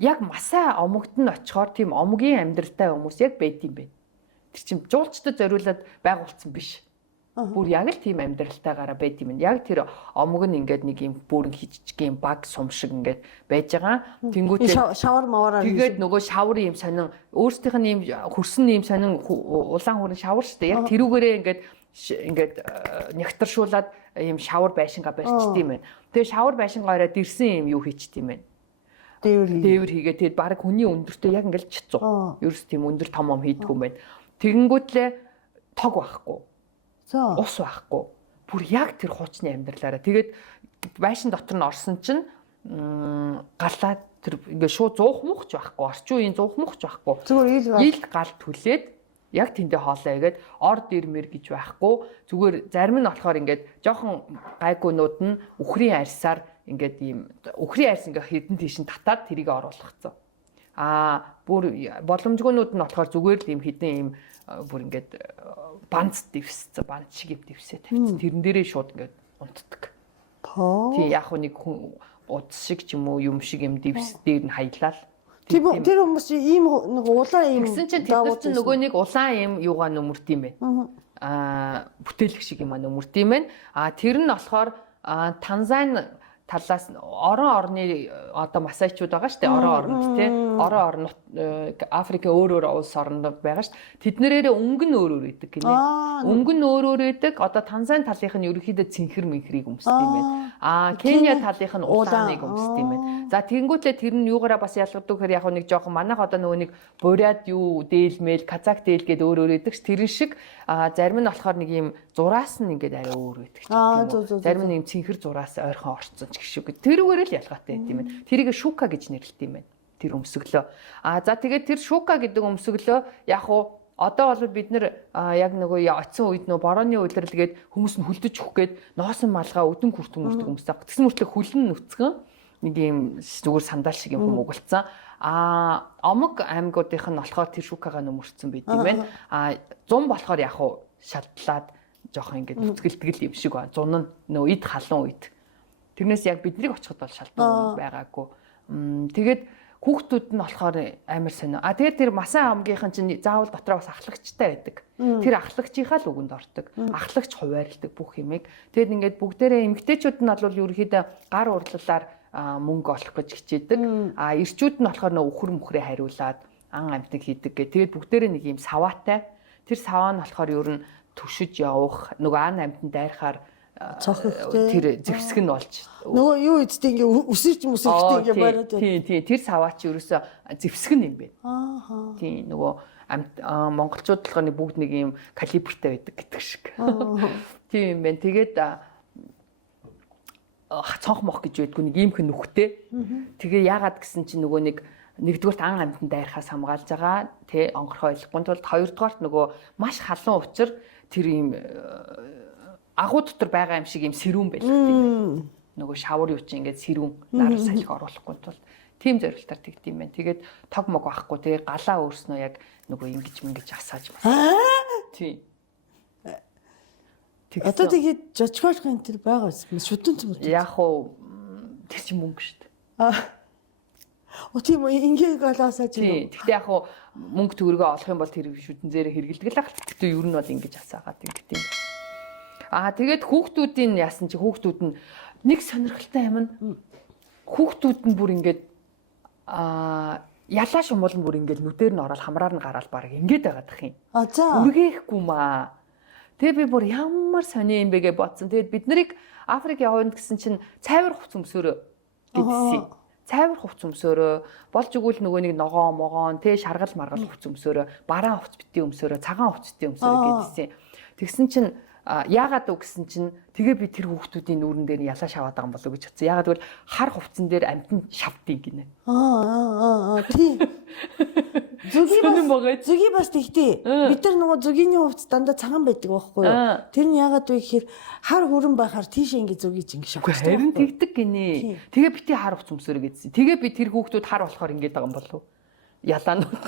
Яг масаа омогт нь очихоор тийм омгийн амьдралтай хүмүүс яг байд юм байна. Тэр чинь жуулчдад зориулаад байгуулсан биш. Бүр яг л тийм амьдралтайгаараа байд юм. Яг тэр омог нь ингээд нэг юм бүрэн хижиг юм баг сум шиг ингээд байж байгаа. Тэнгүүтээ шавар мавараа тэгээд нөгөө шавар юм сонин өөрсдийнх нь юм хөрсөн юм сонин улаан хүрэн шавар шүү дээ. Яг тэрүүгээрээ ингээд нягтаршуулаад юм шавар байшингаа барьчт юм байна. Тэгээ шавар байшингаа ороод ирсэн юм юу хийчт юм байна. Дээвэр хийгээ тэгээд баг хүний өндөртөө яг ингээл чицүү. Ерөөс тийм өндөр том хийдгүү юм байна. Тэгэнгүүтлээ тог байхгүй. Ус байхгүй. Бүр яг тэр хуучны амьдралаараа. Тэгээд байшин дотор нь орсон чинь галаад тэр ингээ шууд зуух мухч байхгүй. Орчин үеийн зуух мухч байхгүй. Зүгээр ил гал түлээд яг тэндээ хоолоо игээд ор дэрмэр гэж байхгүй. Зүгээр зарим нь болохоор ингээд жоохон гайгуунууд нь үхрийн арьсаар ингээд ийм үхрийн арьс ингээ хэдэн тийш нь татаад тэрийг оруулгацсан. Бүр боломжгүйнүүд нь болохоор зүгээр л ийм хэдэн ийм бүр ингээд банц дэвссэн, банц шиг дэвсээ тавьсан. Тэрэн дээрээ шууд ингээд унтдаг. Тий яг нэг хүн удас шиг ч юм уу юм шиг юм дэвс дээр нь хаялал. Тэр хүмүүс ийм нэг улаан ийм тэгсэн чинь тэд нар чинь нөгөө нэг улаан ийм юугаа нөмөрт юм байна. Бүтээлэг шиг юм нөмөрт юм байна. Тэр нь болохоор Танзани талаас орон орны одоо масаачууд байгаа шүү дээ. Орон оронд тий. Орон орнот Африк өөр улс орнод байгаа шүү дээ. Тэднэрээр өнгө нь өөр идэг гинэ. Өнгө нь өөр идэг. Одоо Танзани талынх нь ерөөхдөө цэнхэр мэнхрийг өмсдөг юм байна. Кenya талынх нь улааныг өмсдөг юм байна. За тэгэнгүүтлээ тэр нь юугаараа бас ялгадаг гэхээр яг нэг жоохон манайх одоо нөгөө нэг бурят юу дээлмэл казак дeel гэдэг өөр идэг ш. Тэрэн шиг зарим нь болохоор нэг юм зураас нь ингээд арай өөр идэг ч юм уу. Зарим нь юм цэнхэр зураас ойрхон орцсон ч гэх шиг. Тэрүүгээр л ялгаатай байт юм байна. Тэрийг шука гэж нэрлэдэг юм байна. Тэр өмсгөлөө. За тэгээд тэр шука гэдэг өмсгөлөө яг уу одоо бол бид нэр яг нөгөө оцсон үед нөгөө борооны удирдлаггээд хүмүүс нь хүлдэж өгөх гээд ноосон малгай өдөн хүртэн өмсдөг. Тэгсэн мөртлөө хүлэн нүцгэн нэг юм зүгээр сандал шиг юм угалцсан. Омог аймагуудынх нь болохоор тэр шукагаа нөмөрцсөн байт юм байна. Зун болохоор яг уу шалтлаад жоохон ингээд нүцгэлтгэл юм шиг байна. Зун нь нөгөө ид халуун үед. Тэрнээс яг биднийг очиход бол шалтгаан байгаагүй. Тэгээд хүүхдүүд нь болохоор амар сонио. Тэгээд тэр Масан омгийнхан чинь заавал дотроо бас ахлагчтай байдаг. Тэр ахлагчийнхаа л үгэнд ордог. Ахлагч хуваарилдаг бүх юмыг. Тэгээд ингээд бүгдээрээ эмгтээчүүд нь бол ерөөхдөө гар урлалаар мөнгө олох гэж хичээдэг. Ирчүүд нь болохоор нөө үхэр мөхрөө хариулаад ан амтнаг хийдэг гэх. Тэгээд бүгдээрээ нэг юм саваатай. Тэр саваа нь болохоор ер нь төшөж явах нөгөө ан амтнд дайрахаар тэр зэвсэг нь болж нөгөө юу эцтэй ингээ үсэрч ингээ бариад байна. Тий тэр саваа чи ерөөсө зэвсэг нь юм байна. Тий нөгөө монголчууд болохоор нэг бүгд нэг юм калибртай байдаг гэдэг шиг. Тийм юм байна. Тэгээд цонх мох гэж байдгүй нэг иймхэн нүхтэй. Тэгээ яагаад гэсэн чи нөгөө нэгдүгээрт ан амтнд дайрахаас хамгаалж байгаа тий онгорхой ойлгохгүй тулд хоёрдугаарт нөгөө маш халуун учир тэр ийм агуу дотор байгаа юм шиг юм сэрүүн байлгад юм. Нөгөө шавар юу чи ингээд сэрүүн нар салхи оруулахгүй тул тийм зорилтоор тэгт юм байна. Тэгээд тог мог байхгүй тэгээ галаа өөрснөө яг нөгөө ингэж асааж байна. Тийм. Одоо тэгээд жожгоолхын тэр байгаа юм шүтэн юм. Яг уу тэр чинь мөнгө шүү дээ. Тийм ингээ галаасаач юм. Тэгтээ яг уу мөнгө төгрөгөө олох юм бол тэр шүтэн зээрээ хэрэгэлдэг л ах. Тэгтээ ер нь бол ингэж асаагаад ингэт юм. Тэгээд хүүхдүүдийн яасан чи хүүхдүүд нь нэг сонирхолтой юм нь хүүхдүүд нь бүр ингээд ялаа шумуул нь бүр ингээд нүдээр нь ороод хамраар нь гараал баг ингээд байгаад ах юм. Үргээхгүй маа. Тэгээ би бүр ямар сони юм бэ гэж бодсон. Тэгээд бид нарыг Африк явна гэсэн чинь цайвар хувц өмсөөрөө гэдсэн. Цайвар хувц өмсөөрөө болж игүүл нөгөө нэг ногоон могоон тэ шаргал маргал хувц өмсөөрөө бараан хувц битгий өмсөөрөө цагаан хувц битгий өмсөөрөө гэдсэн. Тэгсэн чинь яагаад үг гэсэн чинь тэгээ би тэр хүүхдүүдийн нүүрэн дээр ялаа шаваад байгаа юм болов уу гэж бодсон. Яагаад гэвэл хар хувцсан дээр амтнд шавдгийг гинэ. Тийм. Зүгийн бас тэгтээ. Бид нар нөгөө зүгийн хувцас дандаа цагаан байдаг байхгүй юу? Тэр нь яагаад вэ гэхээр хар хүрэн байхаар тийш ингэ зүгийж ингэ шавдаг. Харин тэгдэг гинэ. Тэгээ бити хар хувц өмсөөрэй гэдсэн. Тэгээ би тэр хүүхдүүд хар болохоор ингэ байгаа юм болов уу? Ялаанууд.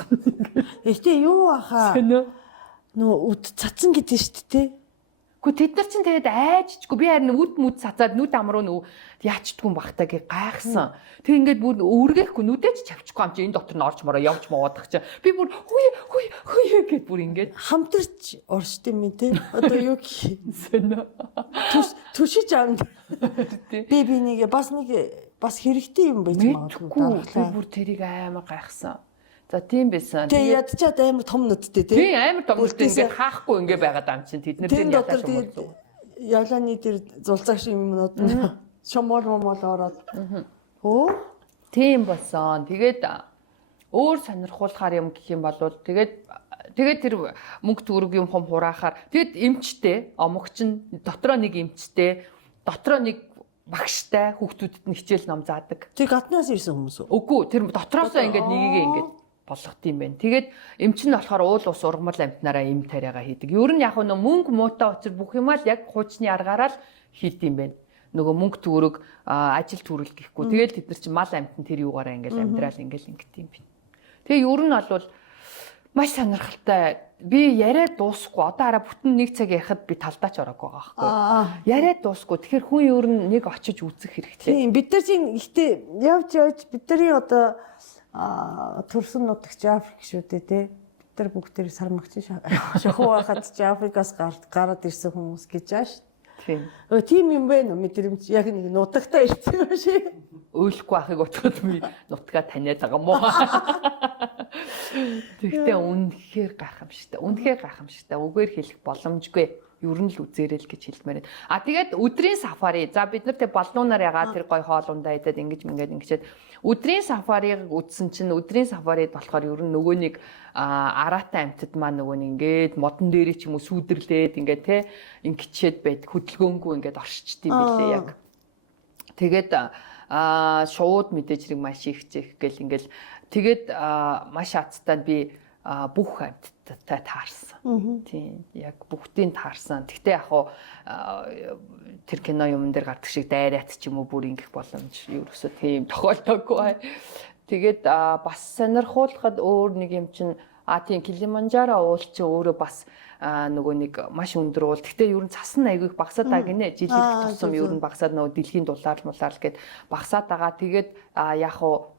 Ихтэй юу ахаа? Нөгөө үд цацсан гэдэг нь шүү дээ. Гэхдээ тэд нар чинь тэгээд айжчгүй би харин үд мүд цацаад нүд амруу нөө яачдгүй юм бахтаа гэж гайхсан. Тэг ингээд бүр өргөхгүй нүдэж чавчихгүй юм чи энэ дотор нь орж мороо явж мовоодах чи. Би бүр хүй гэд бүр ингээд хамтарч оршд юм те. Одоо юу гэх түшиж амд. Би нэг бас хэрэгтэй юм байж магадгүй. Би бүр тэрийг аймаг гайхсан. За тийм байсан. Тэгээ ядчаад амар том нүдтэй тий. Тийм амар том нүдтэй ингээд хаахгүй ингээд байгаад ам чинь тэд нар тийм ялаа шумуулсан. Ялааны тэр зулцаагш юмнууд нь шомол ороод. Тийм болсон. Тэгээд өөр сонирхуулахар юм гэх юм бол тэгээд тэр мөнгө төгрөг юм хураахаар тэгээд эмчтэй омогч нь дотроо нэг эмчтэй дотроо нэг багштай хүүхдүүдэд нь хичээл ном заадаг. Тэр гаднаас ирсэн хүмүүс үү? Үгүй тэр дотроосоо ингээд нэгийг ингээд болгох юм байна. Тэгээд эмч нь болохоор уул ус ургамал амтнараа эм тариагаа хийдэг. Ер нь яг нөө мөнгө муутай учир бүх юмаа л яг хуучны аргаараа л хийд юм байна. Нөгөө мөнгө төгрөг ажил төрөл гэхгүй. Тэгээд тэд нар чинь мал амтан тэр юугаараа ингээд амьдрал ингээд ингэт юм байна. Тэгээ ер нь бол маш сонирхолтой. Би яриад дуусахгүй. Одоо араа бүтэн 1 цаг ярихад би талдаач ороогүй байгаа байхгүй. Яриад дуусахгүй. Тэгэхээр хүн ер нь нэг очиж үзэх хэрэгтэй. Тийм бид нар чинь ихтэй явж бид нарын одоо төрсөн нутагч Африк шүү дээ тий. Бид нар бүгд сармагч шахуу байхад чи Африкаас гараад ирсэн хүмүүс гэж ааш. Тийм. Тийм юм байна уу мэдрэмж яг нэг нутагтаа ирсэн юм шиг. Өөлөхгүй ахыг утгаад би нутгаа таниад байгаа мó. Тэгтээ үнэхээр гайхамшигтай. Үнэхээр гайхамшигтай. Үгээр хэлэх боломжгүй. Ер нь л үзээрэй л гэж хэлмээр байна. Тэгээд өдрийн сафари. За бид нар тэг балнуунаар ягаад тэр гой хоол ундаа идээд ингэчээд өдрийн сафарыг үзсэн чинь өдрийн сафарид болохоор ер нь нөгөө нэг араатай амьтад маань нөгөө нэг ингээд модон дээрээ ч юм уу сүйдэрлээд ингээд те ингэчээд байд хөдөлгөөнгүй ингээд оршчт юм билээ яг. Тэгээд шууд мэдээж хэрэг маш их зэх гэл ингээл тэгээд маш азтай би бүх амьтдтай таарсан. Тийм яг бүгдийг таарсан. Гэхдээ яг хуу тэр кино юмн дээр гардаг шиг дайраад ч юм уу бүр ингэх боломж ерөөсөө тийм тохиолдоогүй. Тэгээд бас сонирхуулахад өөр нэг юм чинь тийм Килиманжаро уул чи өөрөө бас нөгөө нэг маш өндөр уул. Гэхдээ ер нь цас нь айгүй их багасаад байгаа гинэ. Жилийн тусам ер нь багасаад нөгөө дэлхийн дулаар гэд багасаад байгаа. Тэгээд яг хуу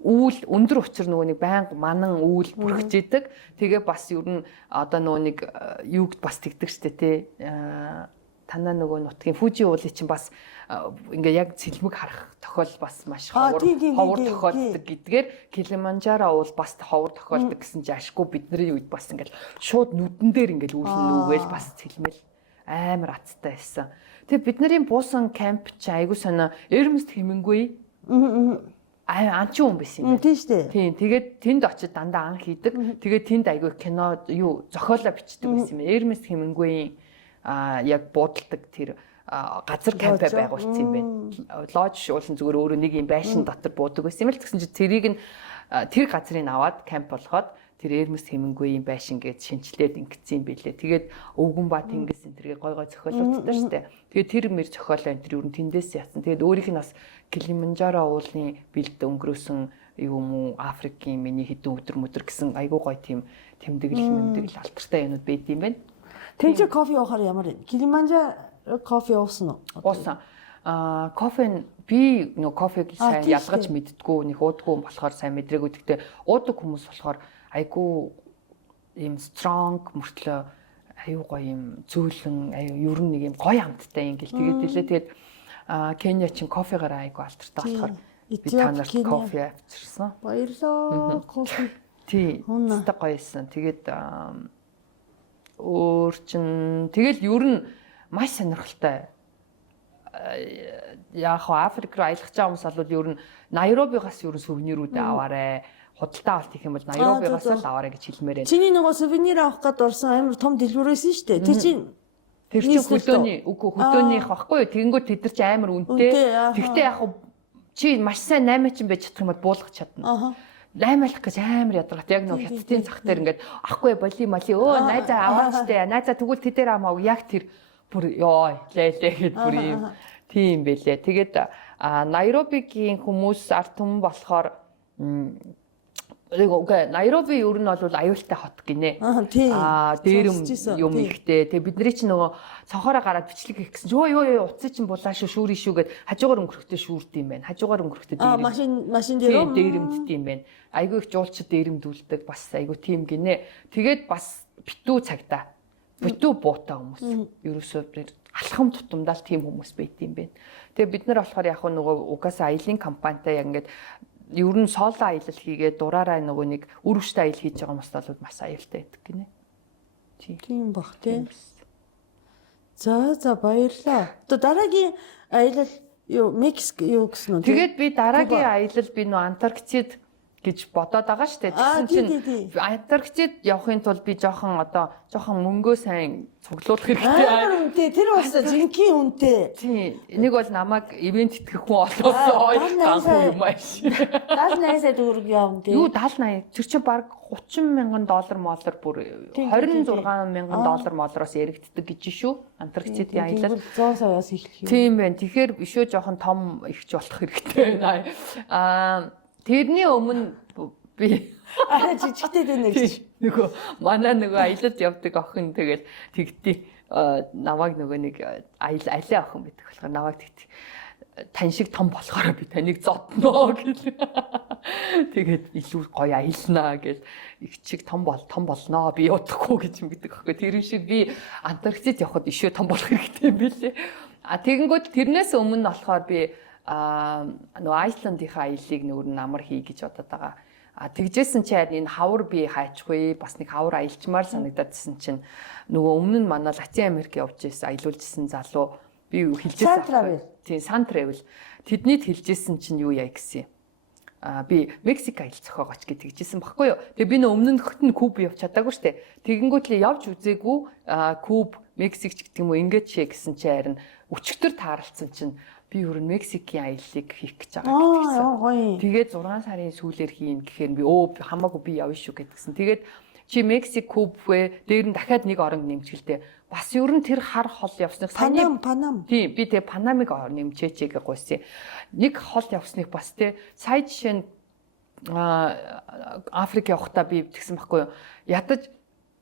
үүл өндөр учир нөгөө нэг байнга манан үүл бүрхэж идэг. Тэгээ бас ер нь одоо нөгөө нэг юуг бас тэгдэг штэ тий. Танаа нөгөө нутгийн Фужи уулыг чинь бас ингээ яг цэлмэг харах тохиол бас маш ховор тохиолддог гэдгээр Килиманжаро уул бас ховор тохиолдог гэсэн чинь ашгүй бидний үед бас ингээл шууд нүдэн дээр ингээл үүл нүгээл бас цэлмэл амар азтай байсан. Тэгээ бидний буусан камп чи айгуу сонио Эрнест Хемингуэй анчин хүн байсан юм байна. Тийм шүү дээ. Тийм. Тэгээд тэнд очиж дандаа ан хийдэг. Тэгээд тэнд айгүй кино юу зохиолоо бичдэг байсан юм. Эрнест Хемингуэйн яг буудалдаг тэр газар камп байгуулсан юм байна. Лож уулын зүгээр өөрөө нэг юм байшин дотор буудаг байсан юм л тэгсэн чинь тэрийг нь тэр газрыг аваад камп болгоод тэр Эрнест Хемингуэйн байшин гэж шинчлээд ингэсэн юм билээ. Тэгээд өвгөн ба тэнгис энэ тэргээ гой гой зохиолуудтай шүү дээ. Тэгээд тэр мэр зохиолоо энэ тэр ер нь тэндээс яасан. Тэгээд өөрийнх нь бас Килиманжаро уулын бэлд өнгөрөөсөн юм уу Африкийн миний хэдэн өдөр гэсэн айгуу гой тийм тэмдэглэл алдартай юмуд байд юм байна. Тэнцээ кофе уухаар ямар вэ? Килиманжаро кофе уусан уу? Уусан. Кофе би нөгөө кофег сайн ялгаж мэддгүү, нэг уудаггүй болохоор сайн мэдрээгүй. Гэхдээ уудаг хүмүүс болохоор айгуу ийм strong мөртлөө аюу гоё юм зөөлөн аюу ер нь нэг юм гоё амттай юм гэл тэгээд хэлээ. Тэгээд Кenya чин кофегаар айгуу алдартай болохоор би танарт кофе авчирсан. Баярлалаа. Кофе. Тий. Өстой гоёсэн. Тэгээд өөр чин тэгэл ер нь маш сонирхолтой. Яг Африк руу аялах гэж хүмүүс бол ер нь Найробигаас ер нь сүвнирүүдээ аваарэ. Худалдаа авалт гэх юм бол Найробигаас л аваарэ гэж хэлмээр байна. Чиний нөгөө сувенир авах гээд орсон амар том дэлгүүрээс шүү дээ. Тэр чинь хөдөөнийх баггүй. Тэгэнгүүт тэд нар чи амар үнэтэй. Тэгтээ яг чи маш сайн 8 чин байж чадах юм бол буулгах чадна. 8 алах гэж амар ядаргатай. Яг нөгөө хятадын цах дээр ингээд ахгүй боли моли найзаа аваач тээ. Найзаа тэгвэл тэдээр амаа яг тэр бүр ёо лээ гэд бүр юм тийм байлээ. Тэгээд Найробигийн хүмүүс ард түмэн болохоор Найроби ер нь бол аюултай хот гинэ. Дээрэм юм ихтэй. Тэгээ бидний чинь нөгөө цонхороо гараад бичлэг хийх гэсэн. Йоо утсаа чинь булаа шүү шүүрий шүү гэд хажуугаар өнгөрөхтэй шүүрд юм байна. Хажуугаар өнгөрөхтэй дээрэм. Машин дээр дээрэмдд юм байна. Айгүй их жуулчд дээрэмдүүлдэг бас айгүй тийм гинэ. Тэгээд бас битүү цагтаа. Битүү буутай хүмүүс. Ерөөсөө алхам тутамдаа л тийм хүмүүс байт юм байна. Тэгээ бид нар болохоор яг нөгөө угаасаа аялын компанитай яг ингээд ер нь соло аялал хийгээд дураараа нөгөө нэг үр хүчтэй аялал хийж байгаа хүмүүс бол маш аюултай байдаг гинэ. Тийм бах тийм. За баярлаа. Одоо дараагийн аялал юу Мексик юу гэсэн үү? Тэгээд би дараагийн аялал би нөө Антарктид гэж бодоод байгаа шүү дээ. Тэгсэн чинь Антарктид явахын тулд би жоохон мөнгөө сайн цуглуулах хэрэгтэй. Тэр бас жинхэнэ үнэтэй. Тийм. Энийг бол намайг ивент итгэх хүн олоосоо ойлгохгүй юм ааш. 78 сая төгрөг явна тий. Юу 70-80 тэр чинь баг $30,000 бүр $26,000 яригддаг гэж шүү. Антарктидын аялал 100 саяас эхлэх юм. Тийм байна. Тэгэхээр бишөө жоохон том ихч болох хэрэгтэй байна. Тэрний өмнө би жижигтэй дээ гэж. Нөгөө манай нөгөө аялалд явдаг охин тэгэл тэгтий намайг нөгөө нэг аялаа охин байдаг болохоор намайг тэгтий тань шиг том болохоор би таныг зодно гэл. Тэгээд илүү гоё аялнаа гэл их чиг том болноо би удахгүй гэж юм гэдэг аахгүй. Тэр шиг би Антарктид явхад ишөө том болох хэрэгтэй юм билээ. Тэгэнгүүт тэрнээс өмнө болохоор би нөгөө Айсландынхаа аяллыг нөр намар хий гэж бодоод байгаа. Тэгжсэн чи харин энэ хавар би хайчихгүй бас нэг хавар аялчмаар санагдадсэн чинь нөгөө өмнө нь манай Латин Америк явж ирсэн аялуулжсэн залуу би хэлжсэн. Тийм Сан Travel. Тэднийд хэлжсэн чинь юу яа гэсэн юм. Би Мексик аялал зохиогооч гэж тэгжсэн баггүй юу. Тэгээ би нөө өмнө нь хотод Куб явж чадаагүй штэ. Тэгэнгүүтлээ явж үзээгүй Куб, Мексик ч гэдэг юм уу ингээд шээ гэсэн чи харин өчигдөр тааралцсан чинь би өөр Мексикийн аяллыг хийх гэж байгаа гэсэн. Тэгээд 6 сарын сүүлээр хийн гэхээр би хамаагүй би явна шүү гэдгсэн. Тэгээд чи Мексик Куб вэ? Дээр нь дахиад нэг орон нэмчихэлтэй. Бас ер нь тэр хар хол явсныг Панам. Тийм би тэгээ Панамыг нэмчээчээ гэж гуйсан. Нэг хол явсныг бас те сая жишээ нь Африк явахдаа би тэгсэн байхгүй юу. Ядаж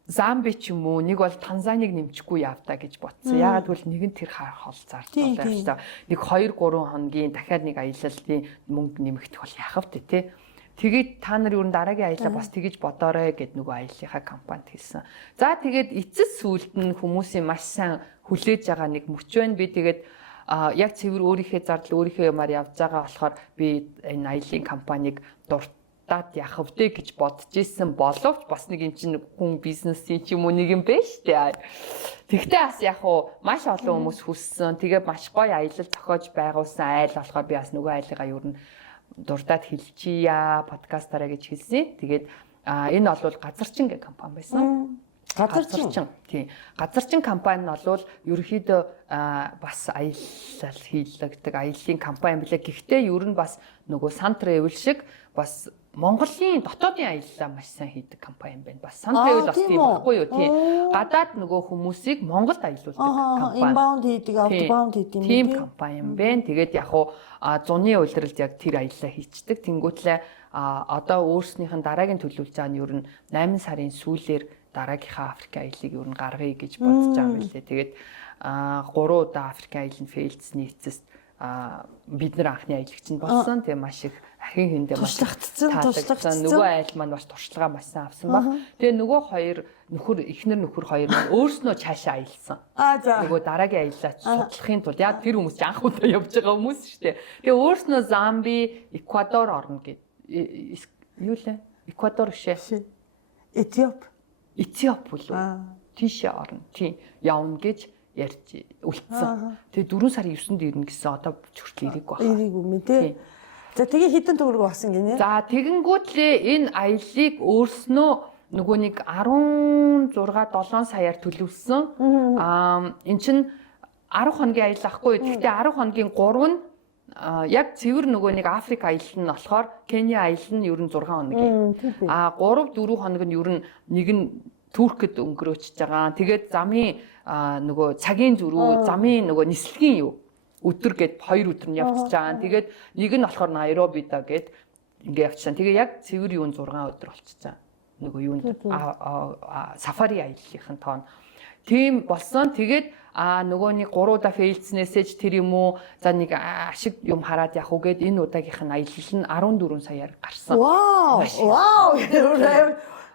Замби ч юм уу нэг бол Танзаниг нэмчихгүй явдаа гэж бодсон. Яагаад гэвэл нэг нь тэр хар хол зардал байвста. Нэг 2-3 хоногийн дахиад нэг аялалтын мөнгө нэмэгдэх бол яхав те. Тэгээд та нар юу н дараагийн аялал бас тэгэж бодоорой гэд нөгөө аяллахаа компанид хэлсэн. За тэгээд эцэс сүлд нь хүмүүсийн маш сайн хүлээж байгаа нэг мөч байна. Би тэгээд яг цэвэр өөрийнхөө зардал өөрийнхөө юмар явж байгаа болохоор би энэ аяллаа компанийг дуртаад яхав дээ гэж бодож исэн боловч бас нэг юм чинь хүн бизнесийн ч юм уу нэг юм байна штэ. Тэгтээ бас яг уу маш олон хүмүүс хүссэн. Тэгээд маш гоё аялал зохиож байгуулсан айл болохоор би бас нөгөө айлгаа юу н дуртаад хэлчихье подкастаараа гэж хэлсэн. Тэгээд энэ бол газарчин гэх компани байсан. Газарчин. Тийм. Газарчин компани нь бол ерөөхдөө бас аялал хийлэгдэг аяллаа компани билээ. Гэхдээ ер нь бас нөгөө Сан Travel шиг бас Монголын дотоодын аяллаа маш сайн хийдэг компани юм байна. Бас Сан Travel бас тийм байхгүй юу? Тийм. Гадаад нөгөө хүмүүсийг Монголд аялуулдаг компани. Inbound хийдэг, outbound хийдэг юм тийм компани юм байна. Тэгээд яг уу зуны улиралд яг тэр аяллаа хийцдэг. Тэнгүүтлээ одоо өөрснийх нь дараагийн төлөвлөж байгаа нь ер нь 8 сарын сүүлээр дараагийнхаа Африк аяллыг ер нь гаргая гэж бодож байгаа юм лээ. Тэгээд 3 удаа Африк аялал нь фейлдсний эцэст бид нар анхны аялагч нь болсон. Тэгээ маш их ахин хүндээ туршлагацсан нөгөө айл маань бас туршлага маш сайн авсан баг. Тэгээ нөгөө хоёр эхнэр нөхөр хоёр маань өөрснөө цаашаа аялсан. Нөгөө дараагийн аяллаач судлахын тулд яг тэр хүмүүс ч анх удаа явж байгаа хүмүүс шүү дээ. Тэгээ өөрснөө Замби, Эквадор орно гэд юу лээ? Эквадор шээ. Этиоп болов. Тийшээ орно. Тийм явна гэж ярьж үлдсэн. Тэгээ 4 сарын 9-нд ирнэ гэсэн одоо хүртэл ирээгүй байна. Ирээгүй мэн тий. За тэгээ хэдэн төгрөг болсон гинэ? За тэгэнгүүтлээ энэ аяллыг өөрснөө нөгөө нэг 16-7 саяар төлөвлөсөн. Эн чинь 10 хоногийн аялал ахгүй. Гэхдээ 10 хоногийн 3 нь яг цэвэр нөгөө нэг Африк аялал нь болохоор Кения аялал нь ер нь 6 хоногийн. 3-4 хоног нь ер нь нэг нь Туркэд өнгөрөөж байгаа. Тэгээд замын нөгөө цагийн зөрүү, замын нөгөө нислэгийн юу өдөр гээд 2 өдөр нь явчихж байгаа. Тэгээд нэг нь болохоор Найробида гээд ингээ явчихсан. Тэгээ яг цэвэр юун 6 өдөр болчихж байгаа. Нөгөө юунд сафари аяллахын тоон. Тийм болсон. Тэгээд нөгөө нэг 3 удаа фейлдснээсэж тэр юм уу за нэг ашиг юм хараад явах уу гээд энэ удаагийнх нь аялал нь 14 саяар гарсан. Вау.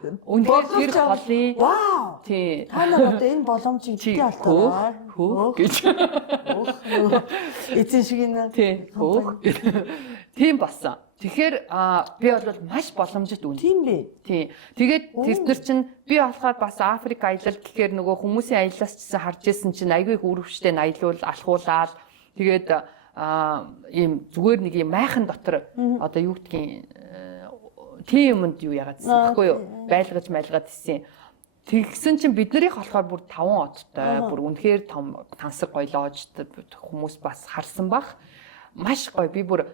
Үнээр тэр холын тий. Та нар одоо энэ боломжийг бити алдаа. Хөөх гэж. Эцэн шиг нэ. Тий. Хөөх. Тийм болсон. Тэгэхээр би бол маш боломжит үн. Тийм бэ. Тий. Тэгээд тэднэр чинь би болохоор бас Африк аялал гэхээр нөгөө хүмүүсийн аяллаас ч харж ирсэн чинь айгүй их үрвштэй аялуул алхуулаад тэгээд ийм зүгээр нэг юм майхан дотор одоо юу гэдгийг тийм юмд юу яагаад гэхгүй юу? Байлгаж ирсэн. Тэгсэн чинь биднэрийнх болохоор бүр 5 одтой, бүр үнэхээр том тансаг гоёлоож хүмүүс бас харсан бах. Маш гоё. Би бүр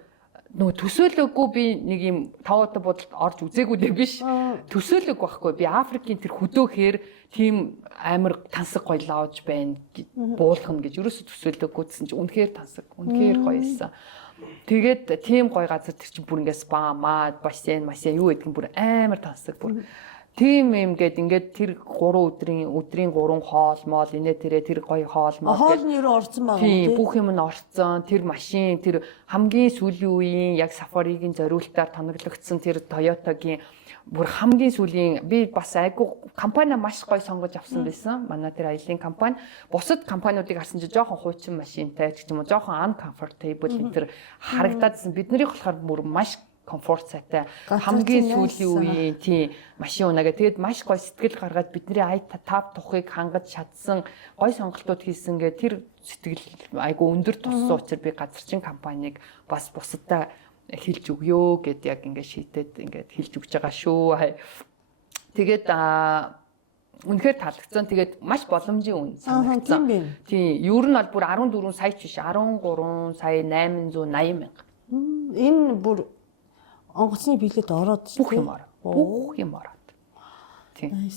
нөгөө төсөөлөөгүй би нэг юм 5 удаа бодолд орж үзээгүй дээ биш. Төсөөлөг байхгүй. Би Африкийн тэр хөдөөхээр тийм амар тансаг гоёлоож байна буулгана гэж ерөөсө төсөөлөөгүй гэсэн чинь үнэхээр тансаг, үнэхээр гоёсэн. Тэгээд тийм гоё газар тэр чинь бүр ингээд спа, мад, бассейн, юу гэдэг нь бүр амар тансаг бүр. Тийм юм ингээд тэр 3 өдрийн 3 хоол моол инээ тэрэ тэр гоё хоол моол хоол нь юу орсон байгаа юм. Тийм бүх юм нь орцсон. Тэр машин тэр хамгийн сүүлийн үеийн яг Safari-гийн зориултаар тоноглогдсон тэр Toyota-гийн бүр хамгийн сүүлийн би бас айгу компани маш гоё сонгож авсан байсан. Манай тэр аялын компани бусад компаниудыг харсан чинь жоохон хуучин машинтай ч юм уу жоохон uncomfortable энэ харагдаадсэн. Биднэрийг болохоор бүр маш комфорт сайтай хамгийн сүүлийн үеийн тийм машин унаагаа тэгээд маш гоё сэтгэл гаргаад бидний тав тухыг хангаж чадсан гоё сонголтууд хийсэн гэ тэр сэтгэл айгу өндөр туссан учраас би газарчин компаниг бас бусадаа хэлж өгөө гэд яг ингээд шийдээд ингээд хэлж өгч байгаа шүү. Тэгээд үнэхээр таалагдсан. Тэгээд маш боломжийн үн санагдсан. Тийм ер нь бол бүр 14 сая ч биш 13 сая 880 мянга. Энэ бүр онгоцны билет ороод бүх юм ороод. Тийм.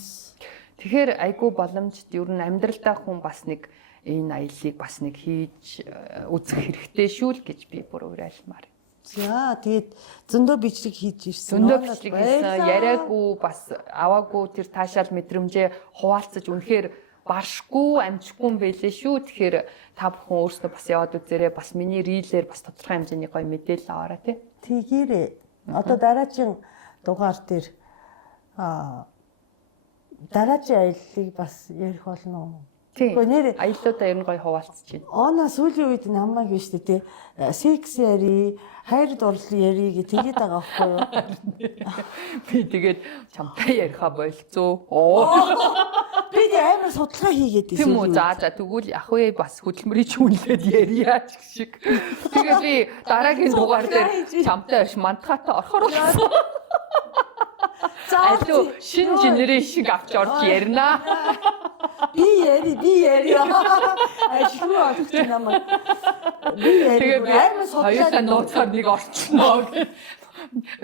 Тэгэхээр айгүй боломжтой ер нь амьдралдаа хүн бас нэг энэ аяллыг бас нэг хийж үзэх хэрэгтэй шүү л гэж би бүр уриалмаар. За тэгээд зөндөө бичлэг хийж ирсэн. Зөндөө бичлэг хийсэн. Яриаггүй бас аваагүй тэр таашаал мэдрэмжээ хуваалцаж үнэхээр баршгүй амжихгүй юм байлээ шүү. Тэгэхээр та бүхэн өөрсдөө бас яваад үзээрэй. Бас миний рилээр бас тодорхой хэмжээний гоё мэдээлэл аваарай тий. Тэгээрээ. Одоо дараагийн дугаар дээр дараагийн аяллыг бас ярих болно уу? Тийм. Аяллуудаа ер нь гоё хуваалцж байна. Оноо сүүлийн үед намайг биш үү те. Секс яри, хайр дурлал яри гэж тэгээд байгаа байхгүй юу? Би тэгээд чамтай яриха болцоо. Би амар судалгаа хийгээд байсан. Тийм үү. За тэгвэл ах вэ бас хөдөлмөрийн чүнлээд яриа ч шиг. Тэгээд би дараагийн дугаар дээр чамтай орш мантахатай орохоор болсон. За шинэ генерашн авч орж ярина. Би яри. Ашгүй авч намайг. Би яри. Амар судалгаа нууцаар нэг орчихноо гэх.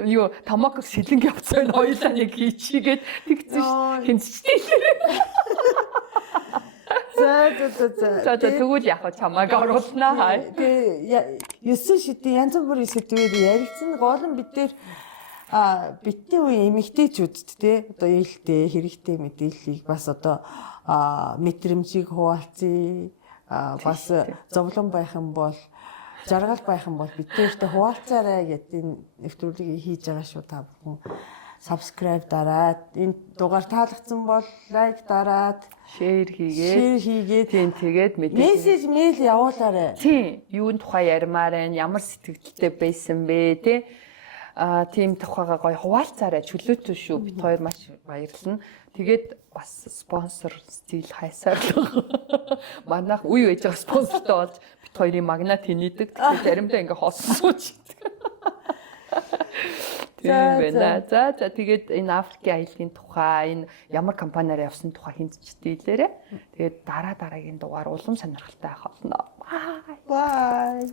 Юу тамак сэлэнг явцсан хоёлаа нэг хийчигээд тэгсэн ш. Хинцчтэй. За тэгвэл яг чамайг оруулнаа. Тэгээ 9 шидийн янз бүрийн сэдвээр ярилцсан. Гол нь бид дээр битний үе эмэгтэйчүүд те одоо ээлтэй хэрэгтэй мэдээллийг бас одоо мэдрэмжийг хуваалцъя. Бас зовлон байх юм бол жаргал байх юм бол бидээртэй хуваалцаарай гэдэг нэвтрүүлгийг хийж байгаа шүү та бүхэн. Subscribe дараад энэ дугаар таалагдсан бол лайк дараад share хийгээд тийм тэгээд мессеж мэйл явуулаарай. Тийм юун тухай ярмаар байна, ямар сэтгэлдтэй байсан бэ те тийм тухайгаа гоё хуваалцаарай чөлөөтэй шүү. Бид хоёр маш баярлалаа. Тэгээд бас спонсор стил хайсаар л манайх үе үеж байгаа спонсортой болж бид хоёрын магнат хийнэдэг. Тэгээд заримдаа ингээ хоосон сууч. Тийм байна. За тэгээд энэ Африкийн аяллаа тухай энэ ямар компаниар явсан тухай хинцчтэй хэлээрэ. Тэгээд дараагийн дугаар улам сонирхолтой байх болно. Bye.